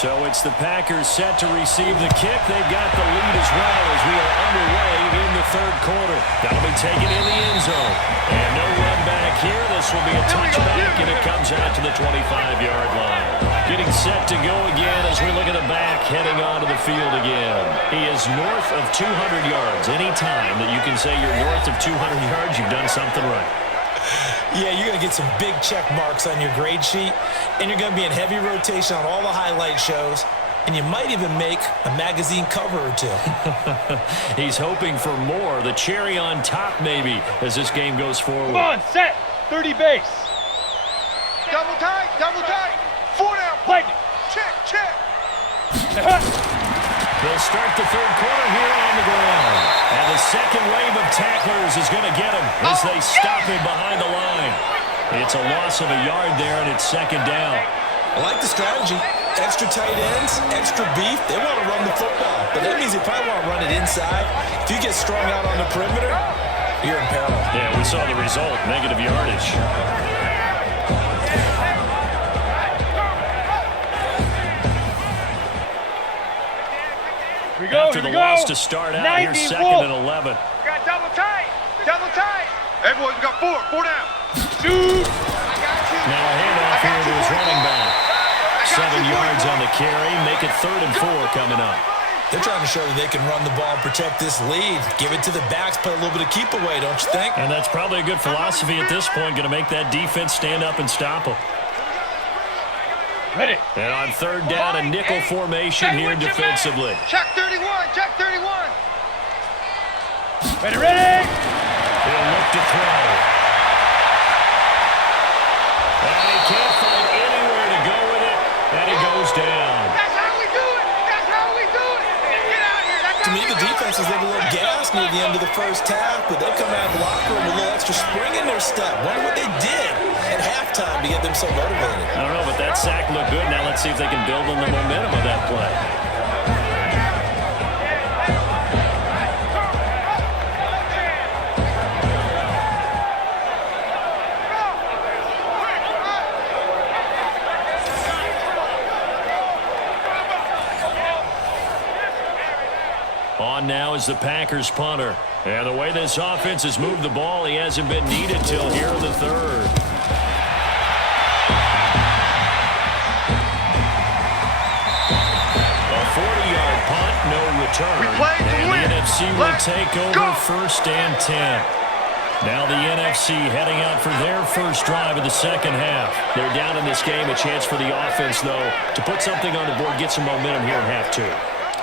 So it's the Packers set to receive the kick. They've got the lead as well as we are underway in the third quarter. That'll be taken in the end zone. And no run back here. This will be a touchback, and it comes out to the 25-yard line. Getting set to go again as we look at the back heading onto the field again. He is north of 200 yards. Any time that you can say you're north of 200 yards, you've done something right. Yeah, you're going to get some big check marks on your grade sheet, and you're going to be in heavy rotation on all the highlight shows, and you might even make a magazine cover or two. He's hoping for more, the cherry on top maybe, as this game goes forward. Come on, set, 30 base. Double tight, 4 down. Lightning. Check. They'll start the third quarter here on the ground. And the second wave of tacklers is going to get him as they stop him behind the line. It's a loss of a yard there, and it's second down. I like the strategy. Extra tight ends, extra beef. They want to run the football, but that means they probably want to run it inside. If you get strung out on the perimeter, you're in peril. Yeah, we saw the result, negative yardage. After the loss to start out, here second and 11. Got double tight. Everyone, we got 4 down. Shoot. Now a handoff here to his running back. 7 yards on the carry. Make it 3rd and 4 coming up. They're trying to show that they can run the ball and protect this lead. Give it to the backs, play a little bit of keep away, don't you think? And that's probably a good philosophy at this point, going to make that defense stand up and stop them. Ready. And on third down, a nickel formation here defensively. Check 31, check 31. Ready, ready. He'll look to throw. And he can't find anywhere to go with it, and he goes down. That's how we do it. That's how we do it. Get out here. That's To how me, we the do it. defense was a little gassed near the end of the first half, but they come out of the locker room with a little extra spring in their step. Wonder what they did at halftime to get them so motivated. I don't know, but that sack looked good. Now let's see if they can build on the momentum of that play. On now is the Packers punter. And the way this offense has moved the ball, he hasn't been needed till here in the third. A 40-yard punt, no return. We play to and win. the NFC will Let's take over go. 1st and 10. Now the NFC heading out for their first drive of the second half. They're down in this game. A chance for the offense, though, to put something on the board, get some momentum here in half two.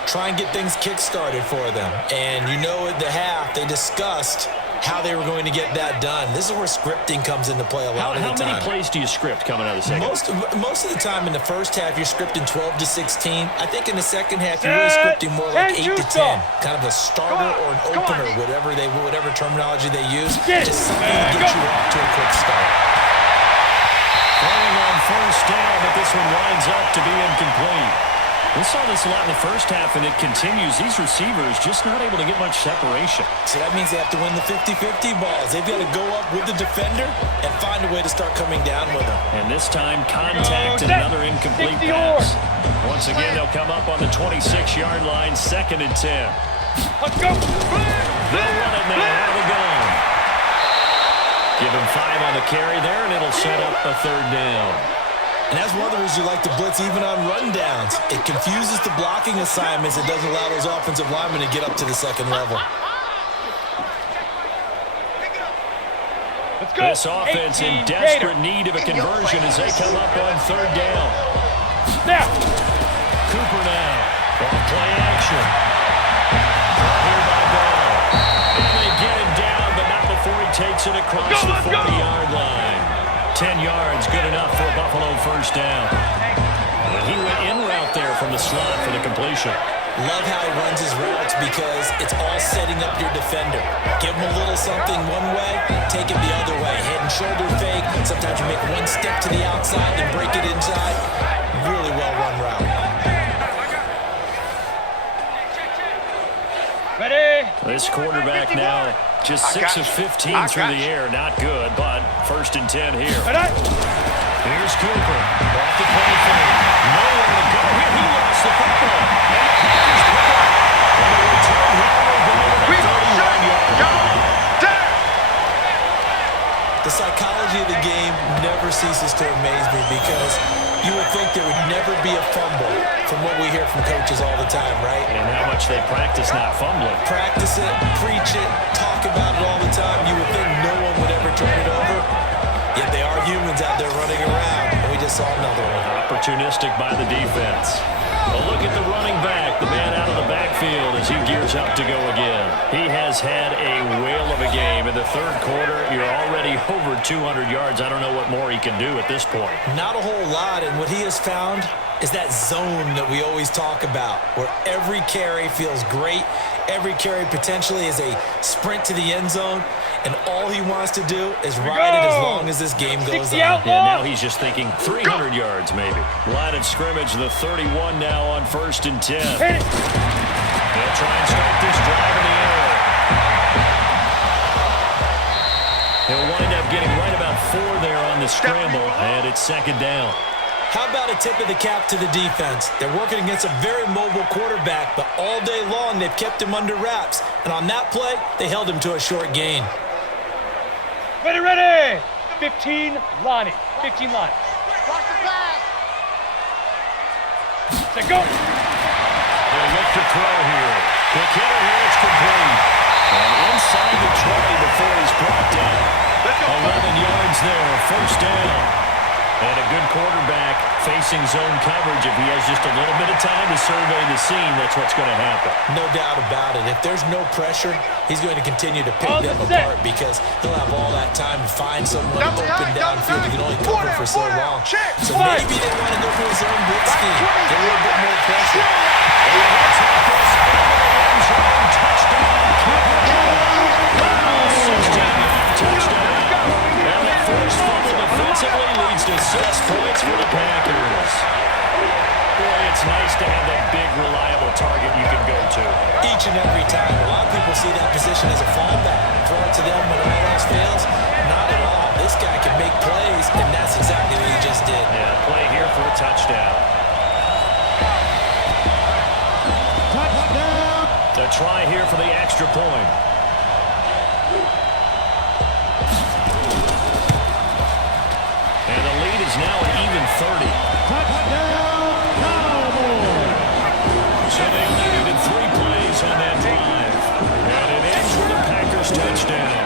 Try and get things kick-started for them. And you know at the half, they discussed how they were going to get that done. This is where scripting comes into play a lot of the time. How many plays do you script coming out of the second? Most of the time in the first half, you're scripting 12 to 16. I think in the second half, you're really scripting more like 8 to 10. Kind of a starter or an opener, whatever terminology they use. Just something to get you off to a quick start. Throwing on first down, but this one winds up to be incomplete. We saw this a lot in the first half, and it continues. These receivers just not able to get much separation. So that means they have to win the 50-50 balls. They've got to go up with the defender and find a way to start coming down with them. And this time, contact and another incomplete pass. Once again, they'll come up on the 26-yard line, 2nd and 10. Let's go. They'll run it now out of the gun. Give him 5 on the carry there, and it'll set up a 3rd down. And that's one of the reasons you like to blitz even on rundowns. It confuses the blocking assignments. It doesn't allow those offensive linemen to get up to the second level. Let's go. This offense in desperate need of a conversion as they come up on 3rd down. Now. Cooper now. Off play action. Caught here by Bell. And they get him down, but not before he takes it across the 40-yard line. 10 yards, good enough for a Buffalo first down. And he went in route there from the slot for the completion. Love how he runs his routes because it's all setting up your defender. Give him a little something one way, take it the other way. Head and shoulder fake. Sometimes you make one step to the outside, then break it inside. Really well-run route. Ready. This quarterback now just 6 of 15 through the air. Not good, but 1st and 10 here. Here's Cooper. Off the play fake. Nowhere to go here. He lost the football. And the Packers pick up. And the return here will go to the 31-yard line. The psychology of the game never ceases to amaze me because you would think there would never be a fumble from what we hear from coaches all the time, right? And how much they practice not fumbling. Practice it, preach it, talk about it all the time. You would think no one would ever turn it over. Yet they are humans out there running around, and we just saw another one. Opportunistic by the defense. A look at the running back, the man out of the backfield as he gears up to go again. He has had a whale of a game. In the 3rd quarter, you're already over 200 yards. I don't know what more he can do at this point. Not a whole lot, and what he has found is that zone that we always talk about, where every carry feels great. Every carry potentially is a sprint to the end zone, and all he wants to do is ride it as long as this game goes on. Yeah, now he's just thinking 300 yards maybe. Line of scrimmage, the 31 now on 1st and 10. They'll try and start this drive in the air. He'll wind up getting right about 4 there on the scramble, and it's 2nd down. How about a tip of the cap to the defense? They're working against a very mobile quarterback, but all day long they've kept him under wraps. And on that play, they held him to a short gain. Ready, ready. 15, Lonnie. 15, Lonnie. Watch the flag. Let's go. They'll look to throw here. Quick hitter here, it's complete. And inside the 20 before he's brought down. 11 yards there, first down. And a good quarterback facing zone coverage. If he has just a little bit of time to survey the scene, that's what's going to happen. No doubt about it. If there's no pressure, he's going to continue to pick them apart because he'll have all that time to find someone open downfield. He can only cover for so long. So maybe they want to go for his own blitz scheme. Get a little bit more pressure. And that first fumble defensively leads to 6 points for the Packers. Boy, it's nice to have that big, reliable target you can go to. Each and every time. A lot of people see that position as a fallback. Throw it to them when all else fails. Not at all. This guy can make plays, and that's exactly what he just did. Yeah, play here for a touchdown. A try here for the extra point. And the lead is now an even 30. So they only needed 3 plays on that drive. And it ends with a Packers touchdown.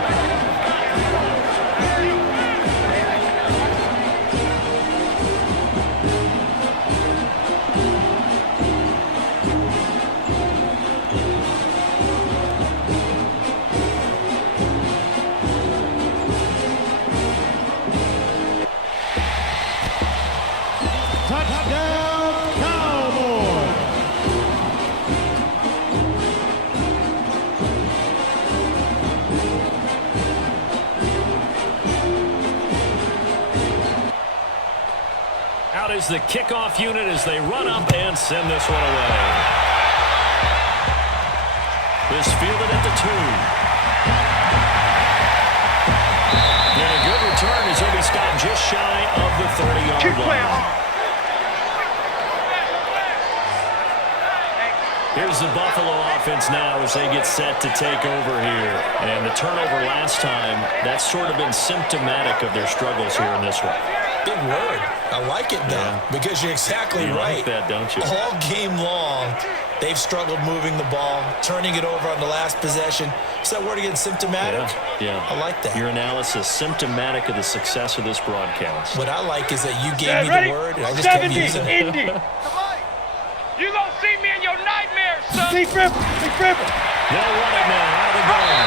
Out is the kickoff unit as they run up and send this one away. This fielded at the 2. And a good return as he'll be stopped just shy of the 30-yard line. Here's the Buffalo offense now as they get set to take over here. And the turnover last time, that's sort of been symptomatic of their struggles here in this one. Big word. I like it, though, because you're exactly right. You like that, don't you? All game long, they've struggled moving the ball, turning it over on the last possession. Is that word again, symptomatic? Yeah. I like that. Your analysis, symptomatic of the success of this broadcast. What I like is that you gave me the word, and I just kept using it. Indy. You gonna see me in your nightmares, son. Deep ripper. They'll run it now out of the gun.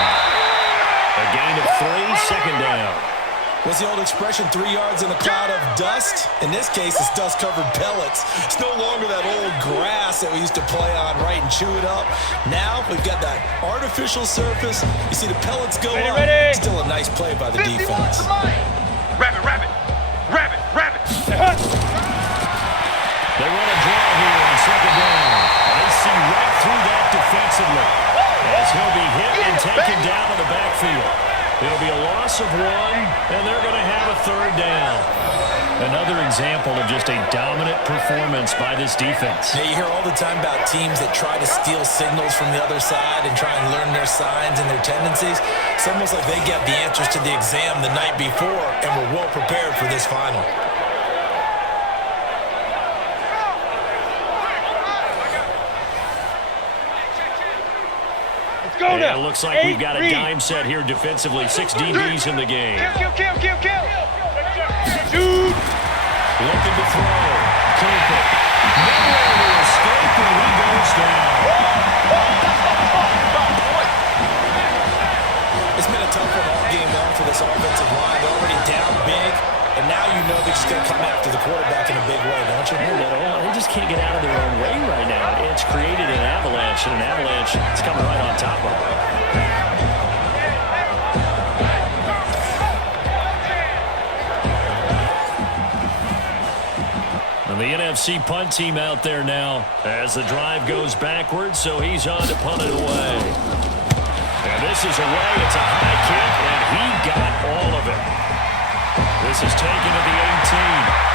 A gain of 3, second down. What's the old expression, 3 yards in a cloud of dust? In this case, it's dust-covered pellets. It's no longer that old grass that we used to play on, right, and chew it up. Now, we've got that artificial surface. You see the pellets go up. Ready. Still a nice play by the defense. Rabbit. They run a draw here on second down. They see right through that defensively as he'll be hit and taken down in the backfield. It'll be a loss of 1, and they're going to have a third down. Another example of just a dominant performance by this defense. Yeah, you hear all the time about teams that try to steal signals from the other side and try and learn their signs and their tendencies. It's almost like they got the answers to the exam the night before and were well prepared for this final. And it looks like we've got a dime set here defensively. 6 DBs in the game. Kill. Shoot. Looking to throw. Cooper. Nowhere to escape, and he goes down. It's been a tough one all game long for this offensive line. They're already down big, and now you know they're just going to come after the quarterback in a big way, don't you? They just can't get out of their own way right now. It's created an avalanche, and an avalanche is coming right on top of it. And the NFC punt team out there now as the drive goes backwards, so he's on to punt it away. And this is away. It's a high kick, and he got all of it. This is taken to the 18.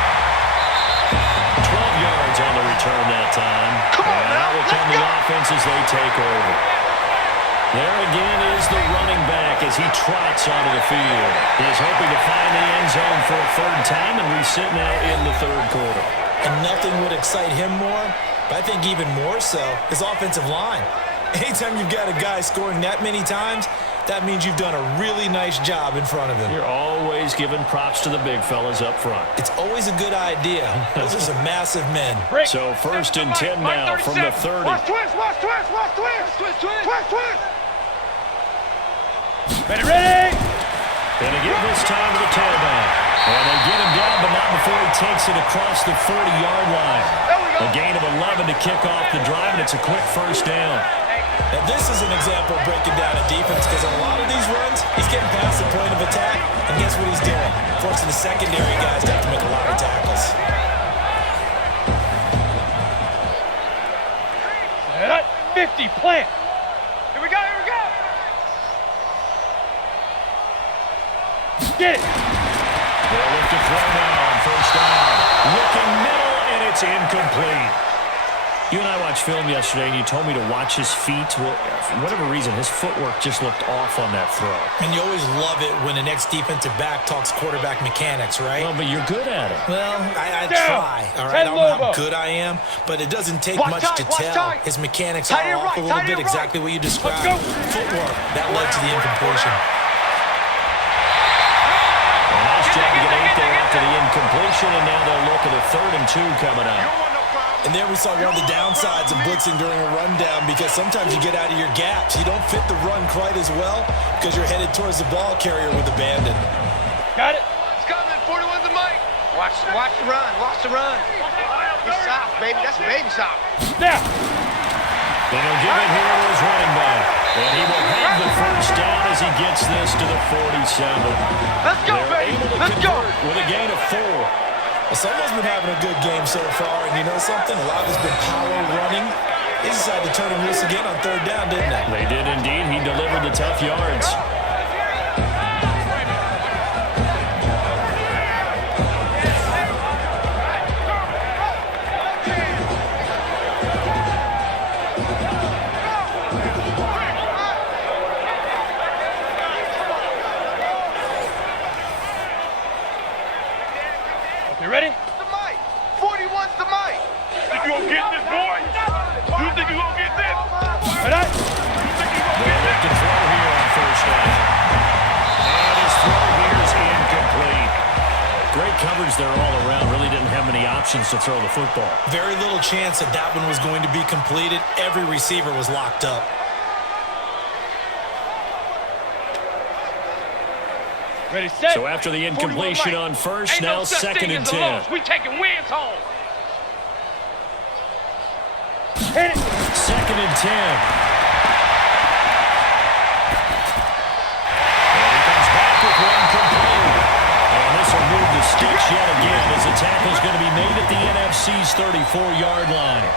12 yards on the return that time. And out will come the offense as they take over. There again is the running back as he trots onto the field. He's hoping to find the end zone for a third time, and we sit now in the third quarter. And nothing would excite him more But I think even more so is offensive line. Anytime you've got a guy scoring that many times, that means you've done a really nice job in front of him. You're always giving props to the big fellas up front. It's always a good idea. Those are some massive men. Break. So 1st and 10 now from the 30. Watch twist, watch twist, watch twist. Twist, twist. Twist, twist. Ready, ready. Gonna give this time to the tailback. And they get him down, but not before he takes it across the 40-yard line. There we go. A gain of 11 to kick off the drive, and it's a quick first down. And this is an example of breaking down a defense because on a lot of these runs, he's getting past the point of attack, and guess what he's doing? Forcing the secondary guys to have to make a lot of tackles. Set up. 50, plant. Here we go, here we go. Get it. They'll look to throw now on first down. Looking middle, and it's incomplete. You and I watched film yesterday, and you told me to watch his feet. Well, for whatever reason, his footwork just looked off on that throw. And you always love it when the next defensive back talks quarterback mechanics, right? Well, but you're good at it. Well, I Down. try. All right, I don't know how Lobo. good I am, but it doesn't take Watch much tight, to watch tell. tight. His mechanics Tight are end off right, a little tight bit, end exactly right. what you described. go. Footwork, that led to the incompletion. A nice job to get 8 there after the incompletion, and now they'll look at a 3rd and 2 coming up. And there we saw one of the downsides of blitzing during a rundown because sometimes you get out of your gaps. You don't fit the run quite as well because you're headed towards the ball carrier with abandon. Got it. It's coming. 41's the mic. Watch the run. Watch the run. It's soft, baby. That's baby soft. Now. Then he'll give it here to his running back. And he will have the first down as he gets this to the 47. Let's go, They're baby. able to Let's go. convert with a gain of 4. Someone's been having a good game so far, and you know something? A lot of it's been power running. They decided to turn him loose again on 3rd down, didn't they? They did indeed. He delivered the tough yards. You ready? The mic. 41's the mic. Think you gonna get this, boy? You think you gonna get this? Ready? They'll look to throw here on first down. And his throw here is incomplete. Great coverage there all around. Really didn't have many options to throw the football. Very little chance that that one was going to be completed. Every receiver was locked up. Ready, set. So after the incompletion on first, now 2nd and 10. We taking wins home. Hit it. 2nd and 10. And he comes back with one complete. And this will move the sticks yet again as the tackle is going to be made at the NFC's 34-yard line.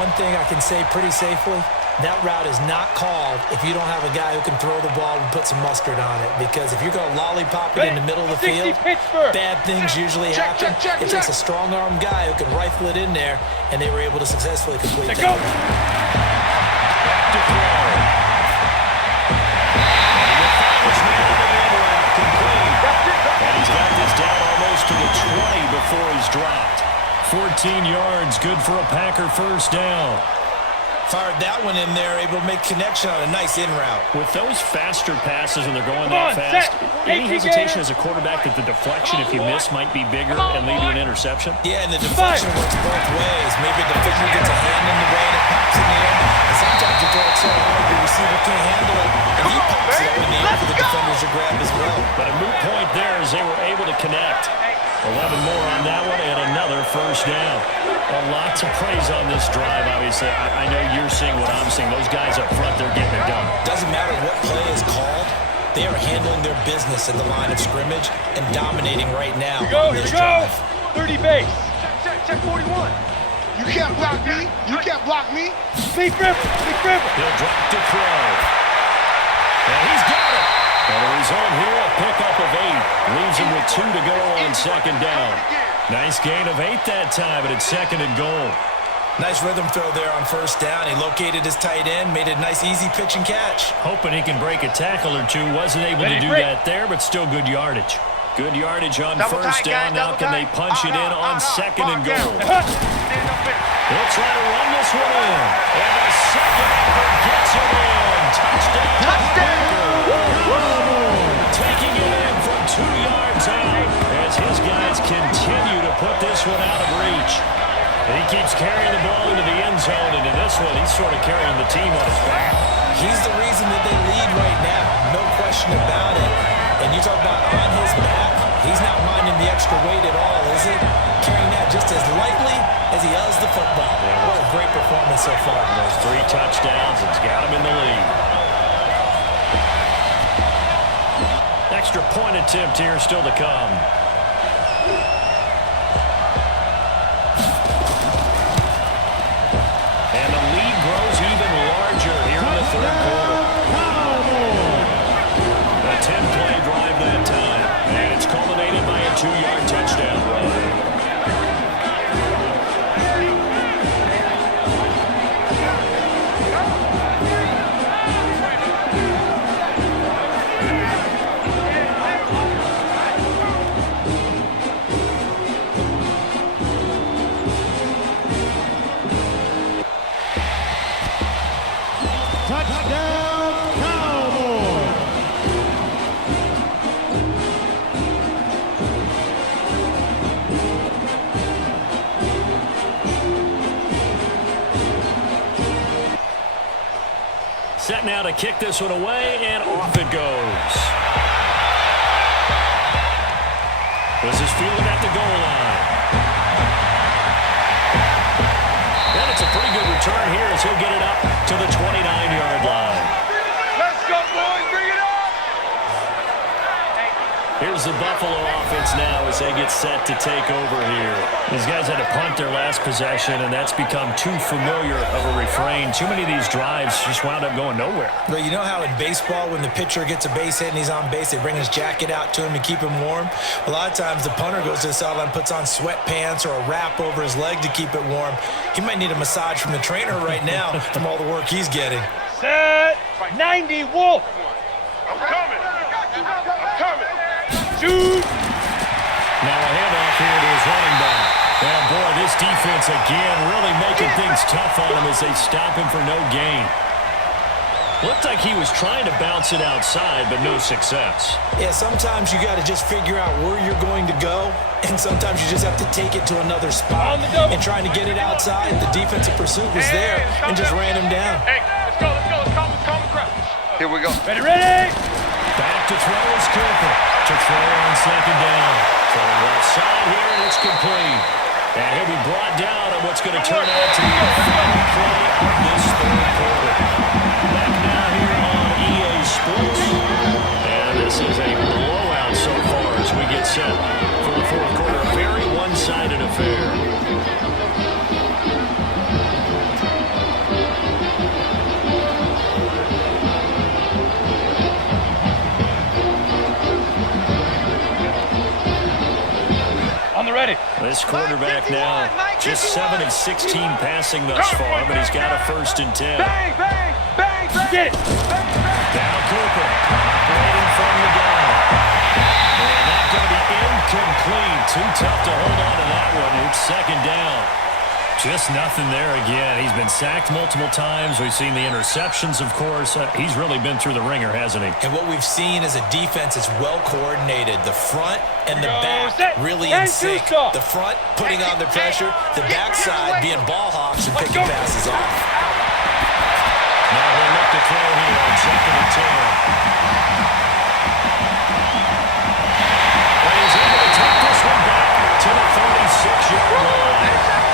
One thing I can say pretty safely, that route is not called if you don't have a guy who can throw the ball and put some mustard on it. Because if you're going to lollipop it in the middle of the 60 field, Pittsburgh. bad things usually happen. It takes a strong-arm guy who can rifle it in there, and they were able to successfully complete Let that. go. Back to throw. And he will find his man on the end route, complete. And he's got this down almost to the 20 before he's dropped. 14 yards, good for a Packer first down. Fired that one in there, able to make connection on a nice in route. With those faster passes when they're going Come that on, fast, set. any AT hesitation Gator. as a quarterback that the deflection, if you miss, might be bigger and lead to an interception? Yeah, and the deflection works both ways. Maybe the defender gets a hand in the way and it pops in the air. And sometimes you throw it so hard the receiver can't handle it, and he pops it up in the air for the defenders to grab as well. But a moot point there as they were able to connect. 11 more on that one and another first down. A lot to praise on this drive, obviously. I know you're seeing what I'm seeing. Those guys up front, they're getting it done. Doesn't matter what play is called. They are handling their business at the line of scrimmage and dominating right now. Here we go. 30 base. Check 41. You can't block me. You can't block me. Big River. Big River. He'll drop to throw. And he's got it. And the result here, a pickup of 8. Leaves him with 2 to go on second down. Nice gain of 8 that time, but it's 2nd and goal. Nice rhythm throw there on first down. He located his tight end, made a nice easy pitch and catch. Hoping he can break a tackle or two. Wasn't able to do that there, but still good yardage. Good yardage on Double first tight, down. guys, Now double can they tight. punch it in on 2nd and goal? Stand up there. They'll try to And he keeps carrying the ball into the end zone, and in this one, he's sort of carrying the team on his back. He's the reason that they lead right now, no question about it. And you talk about on his back, he's not minding the extra weight at all, is he? Carrying that just as lightly as he does the football. What a great performance so far. Those 3 touchdowns, it's got him in the lead. Extra point attempt here still to come. And the lead grows even larger here in the third quarter. A 10-play drive that time. And it's culminated by a 2-yard touchdown run. Set now to kick this one away, and off it goes. This is fielded at the goal line. And it's a pretty good return here as he'll get it up to the 29-yard line. Let's go, boys. Bring it up. Here's the Buffalo offense now as they get set to take over here. These guys had to punt their last possession, and that's become too familiar of a refrain. Too many of these drives just wound up going nowhere. But you know how in baseball, when the pitcher gets a base hit and he's on base, they bring his jacket out to him to keep him warm? A lot of times the punter goes to the sideline, puts on sweatpants or a wrap over his leg to keep it warm. He might need a massage from the trainer right now from all the work he's getting. Set. 90, Wolf. I'm coming. I'm coming. Shoot. Now a handoff here to his running back. And boy, this defense again really making things tough on him as they stop him for no gain. Looked like he was trying to bounce it outside, but no success. Yeah, sometimes you got to just figure out where you're going to go, and sometimes you just have to take it to another spot. And trying to get it outside, the defensive pursuit was there and just ran him down. Hey, let's go. Let's calm the crowd. Here we go. Ready. Back to throw is Cooper. To throw on second down. Throwing left side here, and it's complete. And he'll be brought down on what's going to turn out to be the final play of this third quarter. Back now here on EA Sports. And this is a blowout so far as we get set for the fourth quarter. A very one-sided affair. Ready. This quarterback now just 7 of 16 passing thus far, but he's got a 1st and 10. Bang, bang, bang, bang. Get it. Now Cooper operating from the gun. And that's going to be incomplete. Too tough to hold on to that one. It's second down. Just nothing there again. He's been sacked multiple times. We've seen the interceptions, of course. He's really been through the ringer, hasn't he? And what we've seen is a defense that's well coordinated. The front and the back really in sync. The front putting on the pressure. The backside being ball hawks and picking passes off. Now he'll look to throw here on 2nd and 10. And he's able to take this one back to the 36-yard line.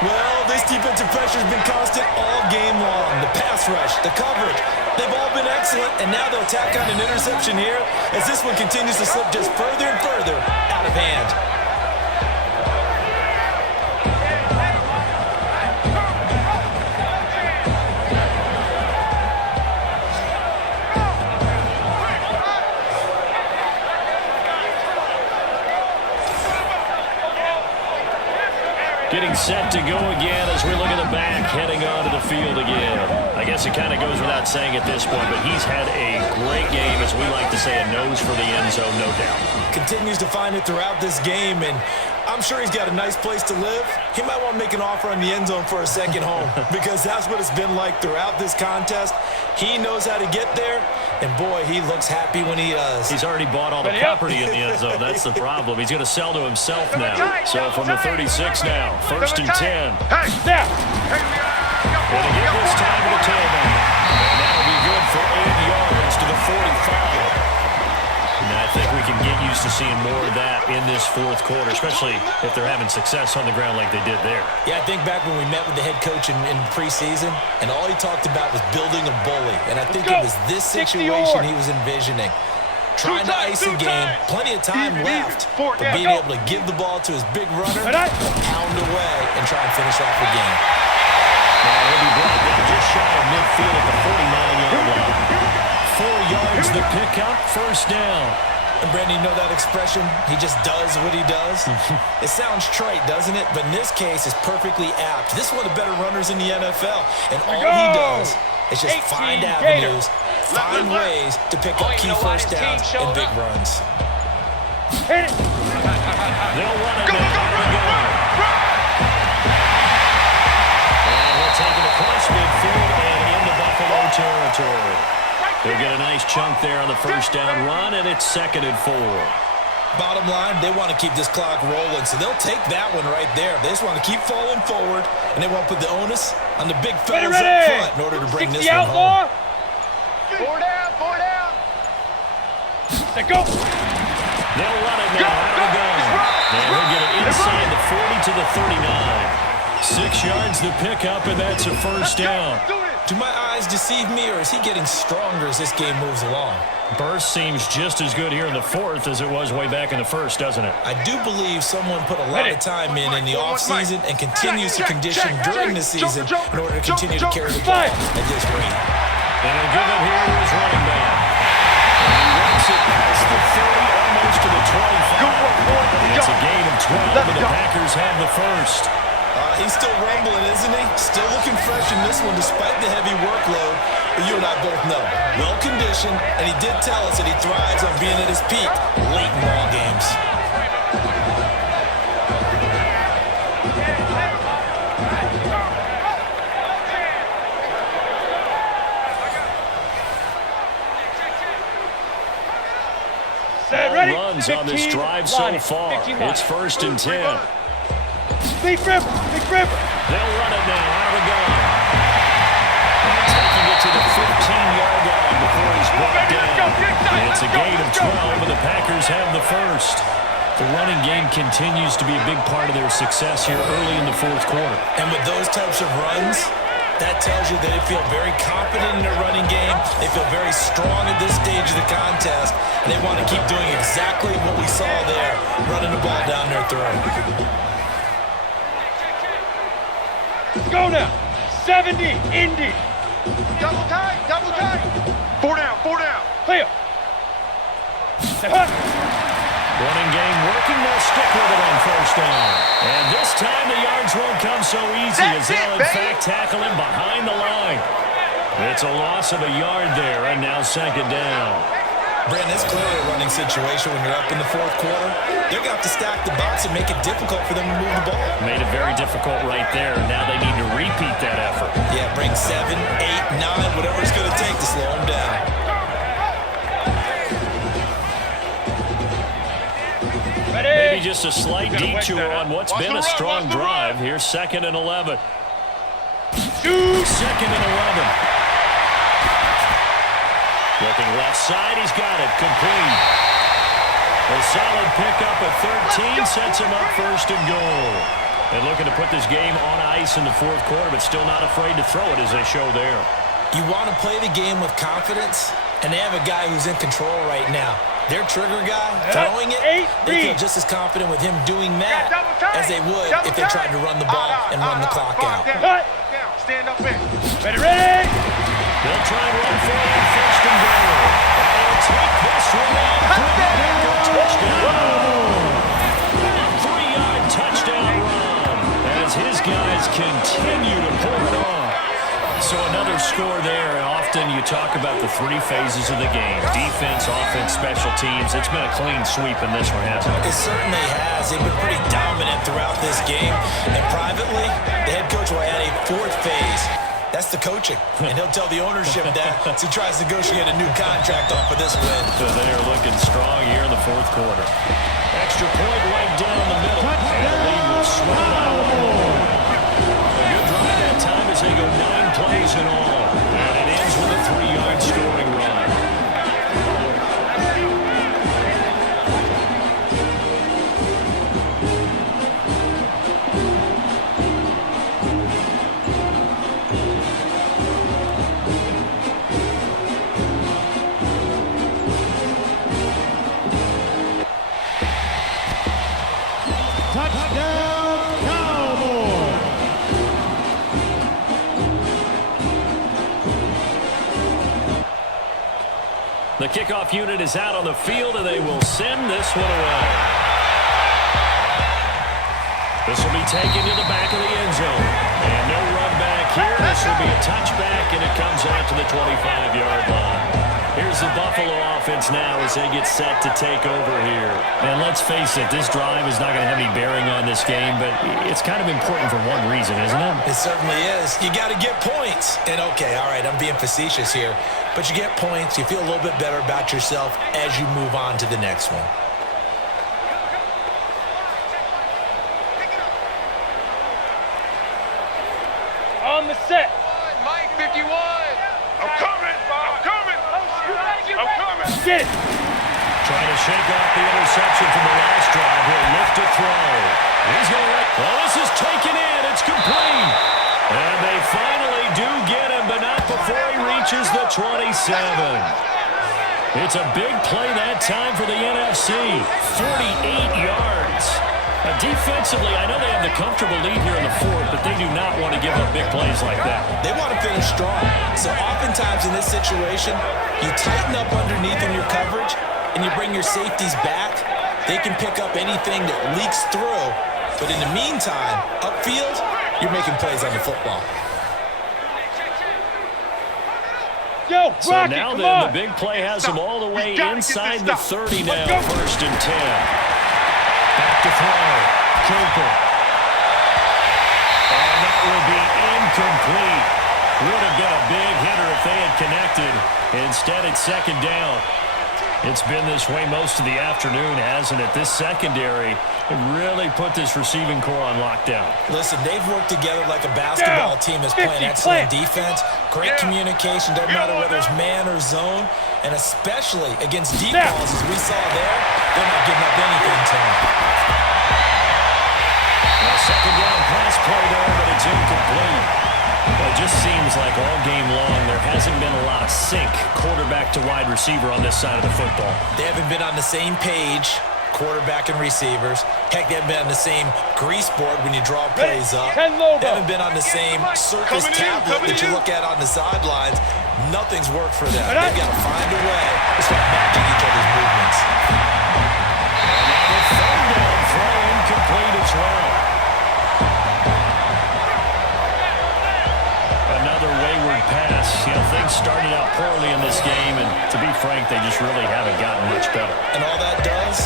Well, this defensive pressure has been constant all game long. The pass rush, the coverage, they've all been excellent, and now they'll tack on an interception here as this one continues to slip just further and further out of hand. Getting set to go again as we look at the back, heading onto the field again. I guess it kind of goes without saying at this point, but he's had a great game, as we like to say, a nose for the end zone, no doubt. Continues to find it throughout this game, and I'm I'm sure he's got a nice place to live. He might want to make an offer on the end zone for a second home because that's what it's been like throughout this contest. He knows how to get there, and boy, he looks happy when he does. He's already bought all the property in the end zone. That's the problem. He's going to sell to himself now. So from the 36 now, 1st and 10. Hey, snap. And again this time to the tailback. And that'll be good for 8 yards to the 45. And I think we can get used to seeing more of that in this fourth quarter, especially if they're having success on the ground like they did there. Yeah, I think back when we met with the head coach in preseason, and all he talked about was building a bully. And I think it was this situation he was envisioning. Trying to ice a game, plenty of time left, but being able to give the ball to his big runner, pound away, and try and finish off the game. Now he'll be brought down just shy of midfield at the 49-yard line. 4 yards the pickup, 1st down. And Brandon, you know that expression? He just does what he does. It sounds trite, doesn't it? But in this case, it's perfectly apt. This is one of the better runners in the NFL, and all he does is just find avenues, find ways to pick up key first downs and big runs. Hit it. They'll run it now. And we'll take it across midfield and into Buffalo territory. They'll get a nice chunk there on the 1st down run, and it's 2nd and 4. Bottom line, they want to keep this clock rolling, so they'll take that one right there. They just want to keep falling forward, and they want to put the onus on the big fellas up front in order to bring this one home. 4 down, 4 down. Let go. They'll run it now. Out of gun. And he'll get it inside the 40 to the 39. 6 yards the pickup, and that's a 1st down. Do my eyes deceive me, or is he getting stronger as this game moves along? Burst seems just as good here in the 4th as it was way back in the 1st, doesn't it? I do believe someone put a lot of time in the offseason and continues to condition during the season in order to continue to carry the ball at this rate. And he'll give it here to his running back. And he runs it past the 30, almost to the 25. And it's a gain of 12, and the Packers have the 1st. He's still rumbling, isn't he? Still looking fresh in this one despite the heavy workload. But you and I both know, well-conditioned, and he did tell us that he thrives on being at his peak late in ball games. Ready. Runs on this drive so far. It's 1st and 10. Big Ripper. They'll run it now out of the gun. And taking it to the 15-yard line before he's brought down. And it's a gain of 12, and the Packers have the 1st. The running game continues to be a big part of their success here early in the 4th quarter. And with those types of runs, that tells you that they feel very confident in their running game. They feel very strong at this stage of the contest, and they want to keep doing exactly what we saw there, running the ball down their throat. Go now. 70. Indy. Double tight, double tight. 4 down, 4 down. Clear. Running game working. They'll stick with it on 1st down. And this time the yards won't come so easy as they'll in fact tackle him behind the line. It's a loss of a yard there, and now 2nd down. Brandon, it's clearly a running situation when you're up in the 4th quarter. They're going to have to stack the box and make it difficult for them to move the ball. Made it very difficult right there. Now they need to repeat that effort. Yeah, bring 7, 8, 9, whatever it's going to take to slow them down. Maybe just a slight detour on what's been a strong drive. Here's 2nd and 11. 2nd and 11. Looking left side, he's got it, complete. A solid pickup at 13 sets him up 1st and goal. And looking to put this game on ice in the 4th quarter, but still not afraid to throw it as they show there. You want to play the game with confidence, and they have a guy who's in control right now. Their trigger guy, throwing it, they feel just as confident with him doing that as they would if they tried to run the ball and run the clock out. Stand up in. Ready. They'll try and run for it on 1st and goal. And they'll take this one out for the Packer touchdown. 3-yard touchdown run as his guys continue to pour it on. So another score there, and often you talk about the 3 phases of the game. Defense, offense, special teams. It's been a clean sweep in this one, hasn't it? It certainly has. They've been pretty dominant this game. And privately, the head coach will add a fourth phase. That's the coaching. And he'll tell the ownership that as he tries to negotiate a new contract off of this win. So they are looking strong here in the fourth quarter. Extra point right down the middle. And the lead will slow down. A good drive that time as they go 9 plays in all. And it ends with a 3-yard scoring run. The kickoff unit is out on the field, and they will send this one away. This will be taken to the back of the end zone. And no run back here. This will be a touchback, and it comes out to the 25-yard line. Here's the Buffalo offense now as they get set to take over here. And let's face it, this drive is not going to have any bearing on this game, but it's kind of important for one reason, isn't it? It certainly is. You got to get points. And okay, all right, I'm being facetious here. But you get points, you feel a little bit better about yourself as you move on to the next one. On the set. Mike 51. I'm coming. I'm coming. I'm coming. Get it. Trying to shake off the interception from the last drive. He'll lift to throw. He's going to let. Well, this is taken in. It's complete. And they finally do get him, but not before he reaches the 27. It's a big play that time for the NFC. 48 yards. Now, defensively, I know they have the comfortable lead here in the fourth, but they do not want to give up big plays like that. They want to finish strong. So oftentimes in this situation, you tighten up underneath in your coverage, and you bring your safeties back. They can pick up anything that leaks through. But in the meantime, upfield, you're making plays on the football. Yo, So Rocky, now come then, on. the big play has them all the way inside the 30 now. Let's go. 1st and 10. Back to throw. Cooper. And that will be incomplete. Would have been a big hitter if they had connected. Instead, it's 2nd down. It's been this way most of the afternoon, hasn't it? This secondary really put this receiving core on lockdown. Listen, they've worked together like a basketball team that's playing excellent defense. Great communication, doesn't matter whether it's man or zone, and especially against deep balls, as we saw there, they're not giving up anything to them. Well, 2nd down pass play there, but it's incomplete. Well, it just seems like all game long there hasn't been a lot of sync quarterback to wide receiver on this side of the football. They haven't been on the same page, quarterback and receivers. Heck, they haven't been on the same grease board when you draw plays up. They haven't been on the same surface tablet that you look at on the sidelines. Nothing's worked for them. They've got to find a way to start matching each other's movements. And now the 3rd down throw incomplete as well. Another wayward pass. You know, things started out poorly in this game, and to be frank, they just really haven't gotten much better. And all that does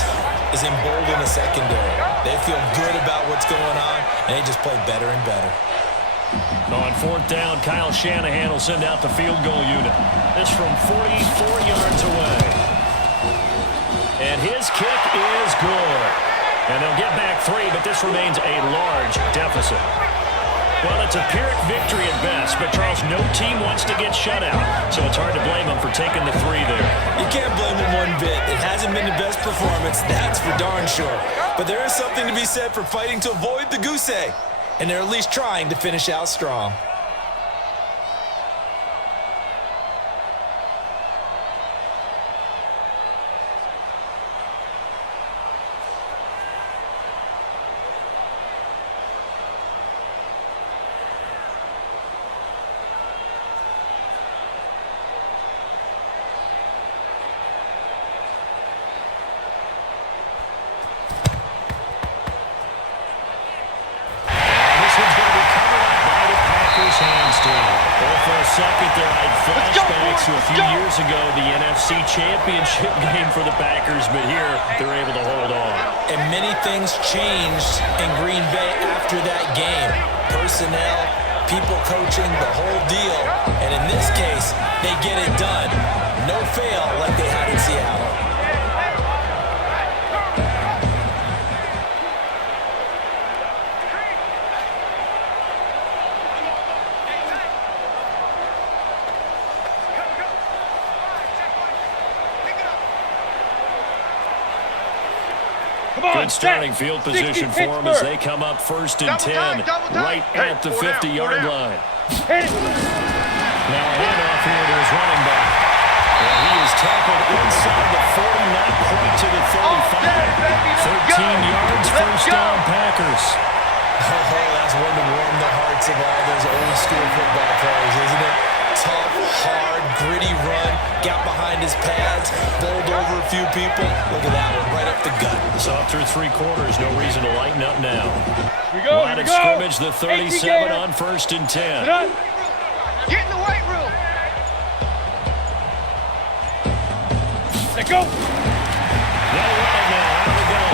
is embolden the secondary. They feel good about what's going on, and they just play better and better. On 4th down, Kyle Shanahan will send out the field goal unit. This from 44 yards away. And his kick is good. And they'll get back 3, but this remains a large deficit. Well, it's a Pyrrhic victory at best, but Charles, no team wants to get shut out, so it's hard to blame them for taking the 3 there. You can't blame them one bit. It hasn't been the best performance, that's for darn sure. But there is something to be said for fighting to avoid the goose egg, and they're at least trying to finish out strong. Second there, I had flashbacks to a few years ago, the NFC Championship game for the Packers, but here they're able to hold on. And many things changed in Green Bay after that game. Personnel, people coaching, the whole deal. And in this case, they get it done. No fail like they had in Seattle. Good starting field position for them as they come up 1st and 10, right at the 50-yard line. Now a handoff here to his running back. And he is tackled inside the 40, not quite to the 35. 13 yards, first down, Packers. Oh, that's one to warm the hearts of all those old school football players, isn't it? Tough, hard, gritty run, got behind his pads, bowled over a few people. Look at that one, right up the gut. So up through 3 quarters, no reason to lighten up now. Here we go, Line of scrimmage, the 37 on 1st and 10. Get in the weight room. Let go. They'll run it now, out of the gun.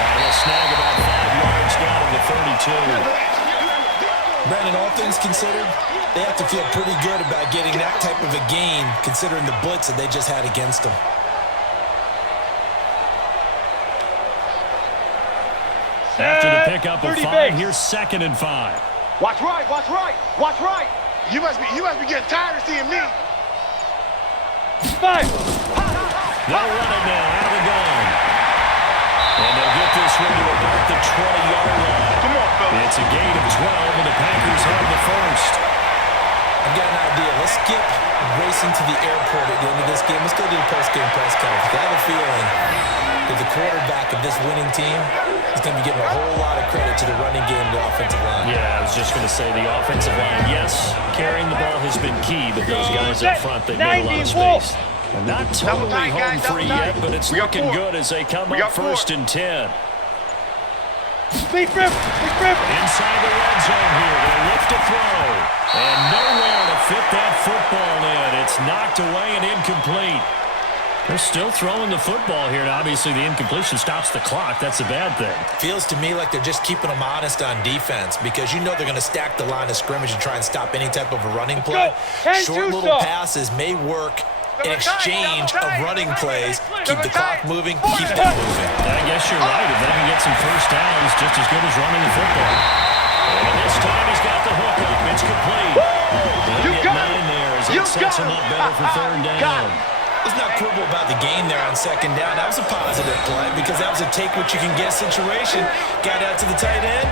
And he'll snag about 5 yards down to the 32. Brandon, all things considered, they have to feel pretty good about getting that type of a gain, considering the blitz that they just had against them. After the pickup of 5, here's 2nd and 5. Watch right, watch right, watch right. You must be getting tired of seeing me. 5. They'll run it now, out of the gun. And they'll get this one to about the 20-yard line. Come on, fellas. It's a gain of 12, and the Packers have the first. I've got an idea. Let's skip racing to the airport at the end of this game. Let's go to the post-game press conference. I have a feeling that the quarterback of this winning team is going to be getting a whole lot of credit to the running game and the offensive line. Yeah, I was just going to say the offensive line, yes, carrying the ball has been key, but those guys up front, they've made a lot of space. Well, not totally home free yet, but it's looking good as they come up 1st and 10. Big rip. Inside the red zone here. They lift a throw. And nowhere to fit that football in. It's knocked away and incomplete. They're still throwing the football here, and obviously the incompletion stops the clock. That's a bad thing. Feels to me like they're just keeping them honest on defense because you know they're going to stack the line of scrimmage and try and stop any type of a running play. Short little passes may work in exchange of running plays. Keep the clock moving, keep them moving. I guess you're right. If they can get some first downs, just as good as running the football. And this time he's got the hook up. It's complete. They'll get 9 there as it sets him up better for 3rd down. Let's not quibble about the gain there on 2nd down. That was a positive play because that was a take-what-you-can-get situation. Got out to the tight end.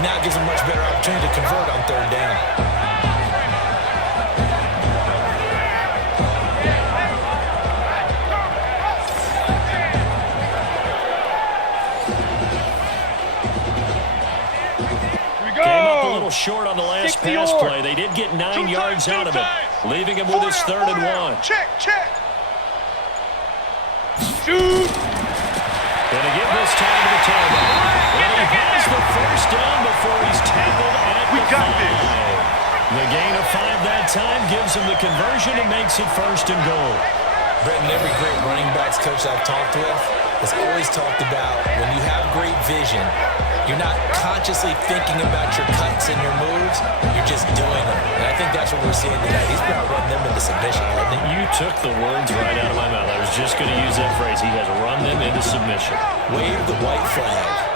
Now gives him much better opportunity to convert on 3rd down. Came up a little short on the last pass play. They did get 9 yards out of it, leaving him with his 3rd and 1. Check. Shoot. Gonna give this time to the tailback. And he has the first down before he's tackled at the 5. The gain of 5 that time gives him the conversion and makes it 1st and goal. Brenton, every great running backs coach I've talked with has always talked about when you have great vision, you're not consciously thinking about your cuts and your moves, you're just doing them. And I think that's what we're seeing tonight. He's going to run them into submission, hasn't he? You took the words right out of my mouth. I was just going to use that phrase. He has run them into submission. Wave the white flag.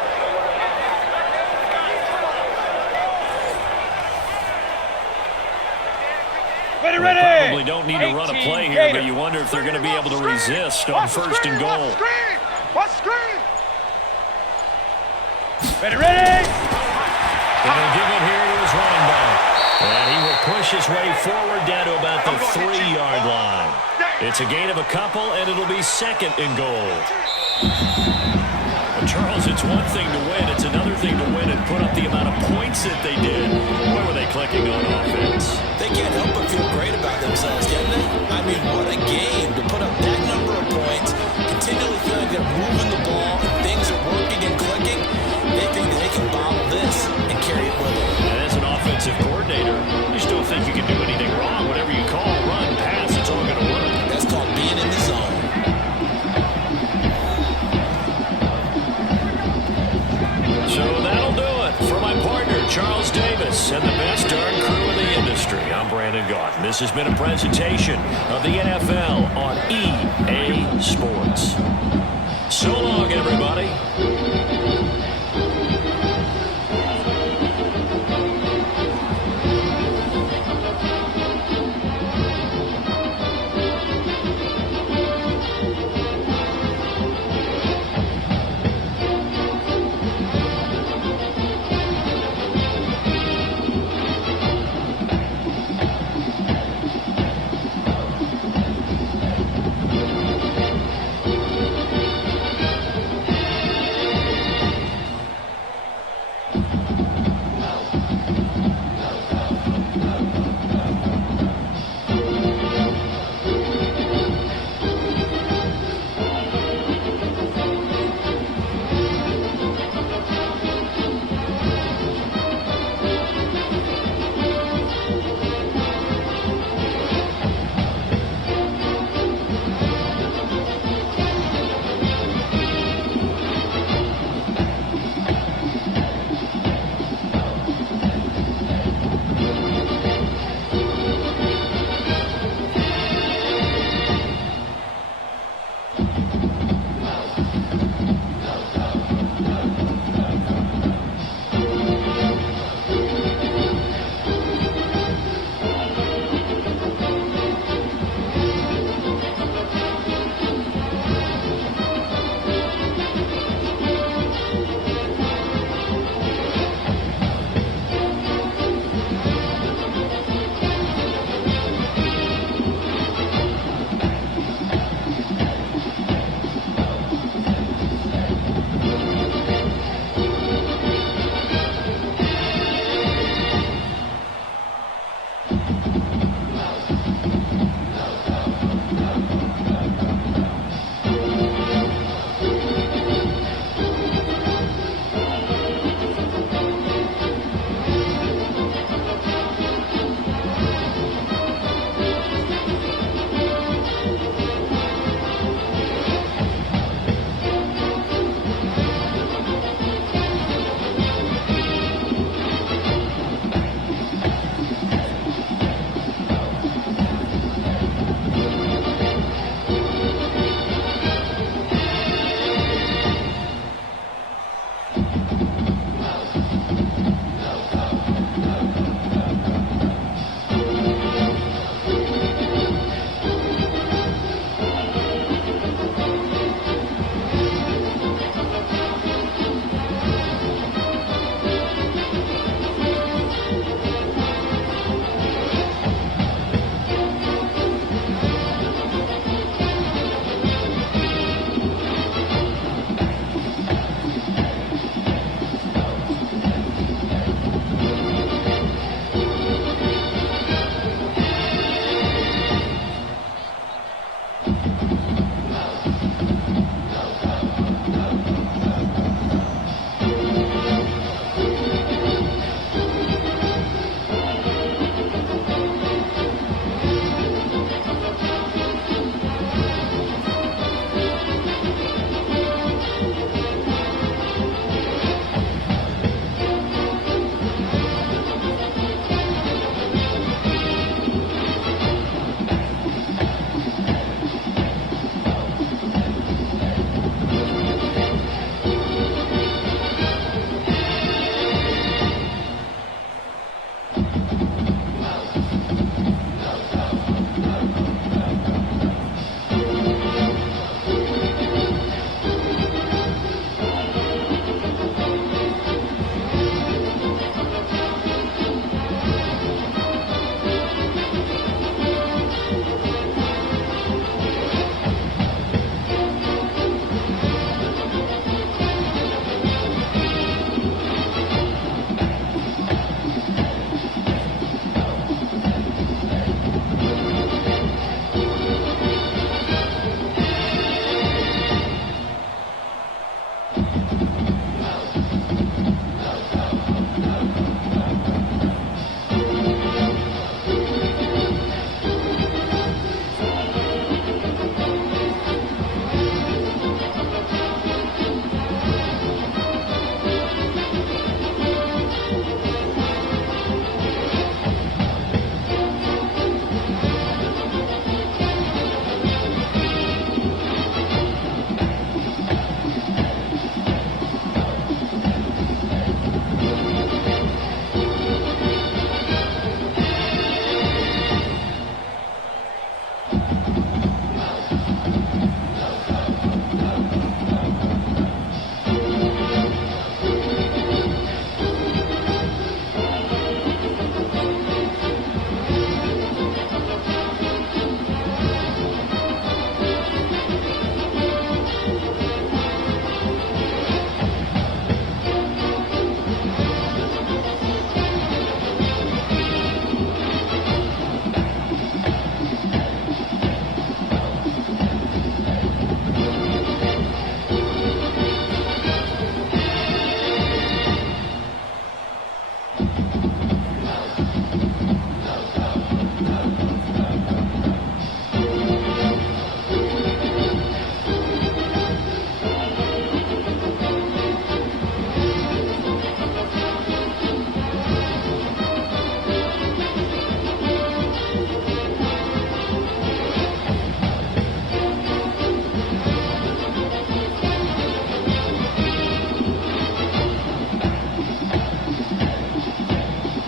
Ready. Probably don't need to run a play here, but you wonder if they're going to be able to resist on 1st and goal. Watch screen. Ready. And they'll give it here to his running back. And he will push his way forward down to about the 3-yard line. It's a gain of a couple, and it'll be 2nd and goal. Well, Charles, it's one thing to win. It's another thing to win and put up the amount of points that they did. Where were they clicking on offense? They can't help but feel great about themselves, can they? I mean, what a game to put up that number of points, continually feel like they're moving the ball, and things are working and clicking. They think that they can bottle this and carry it with them. And as an offensive coordinator, you still think you can do anything wrong. Whatever you call, run, pass, it's all going to work. That's called being in the zone. So that Charles Davis and the best darn crew in the industry, I'm Brandon Gaughan. This has been a presentation of the NFL on EA Sports. So long, everybody.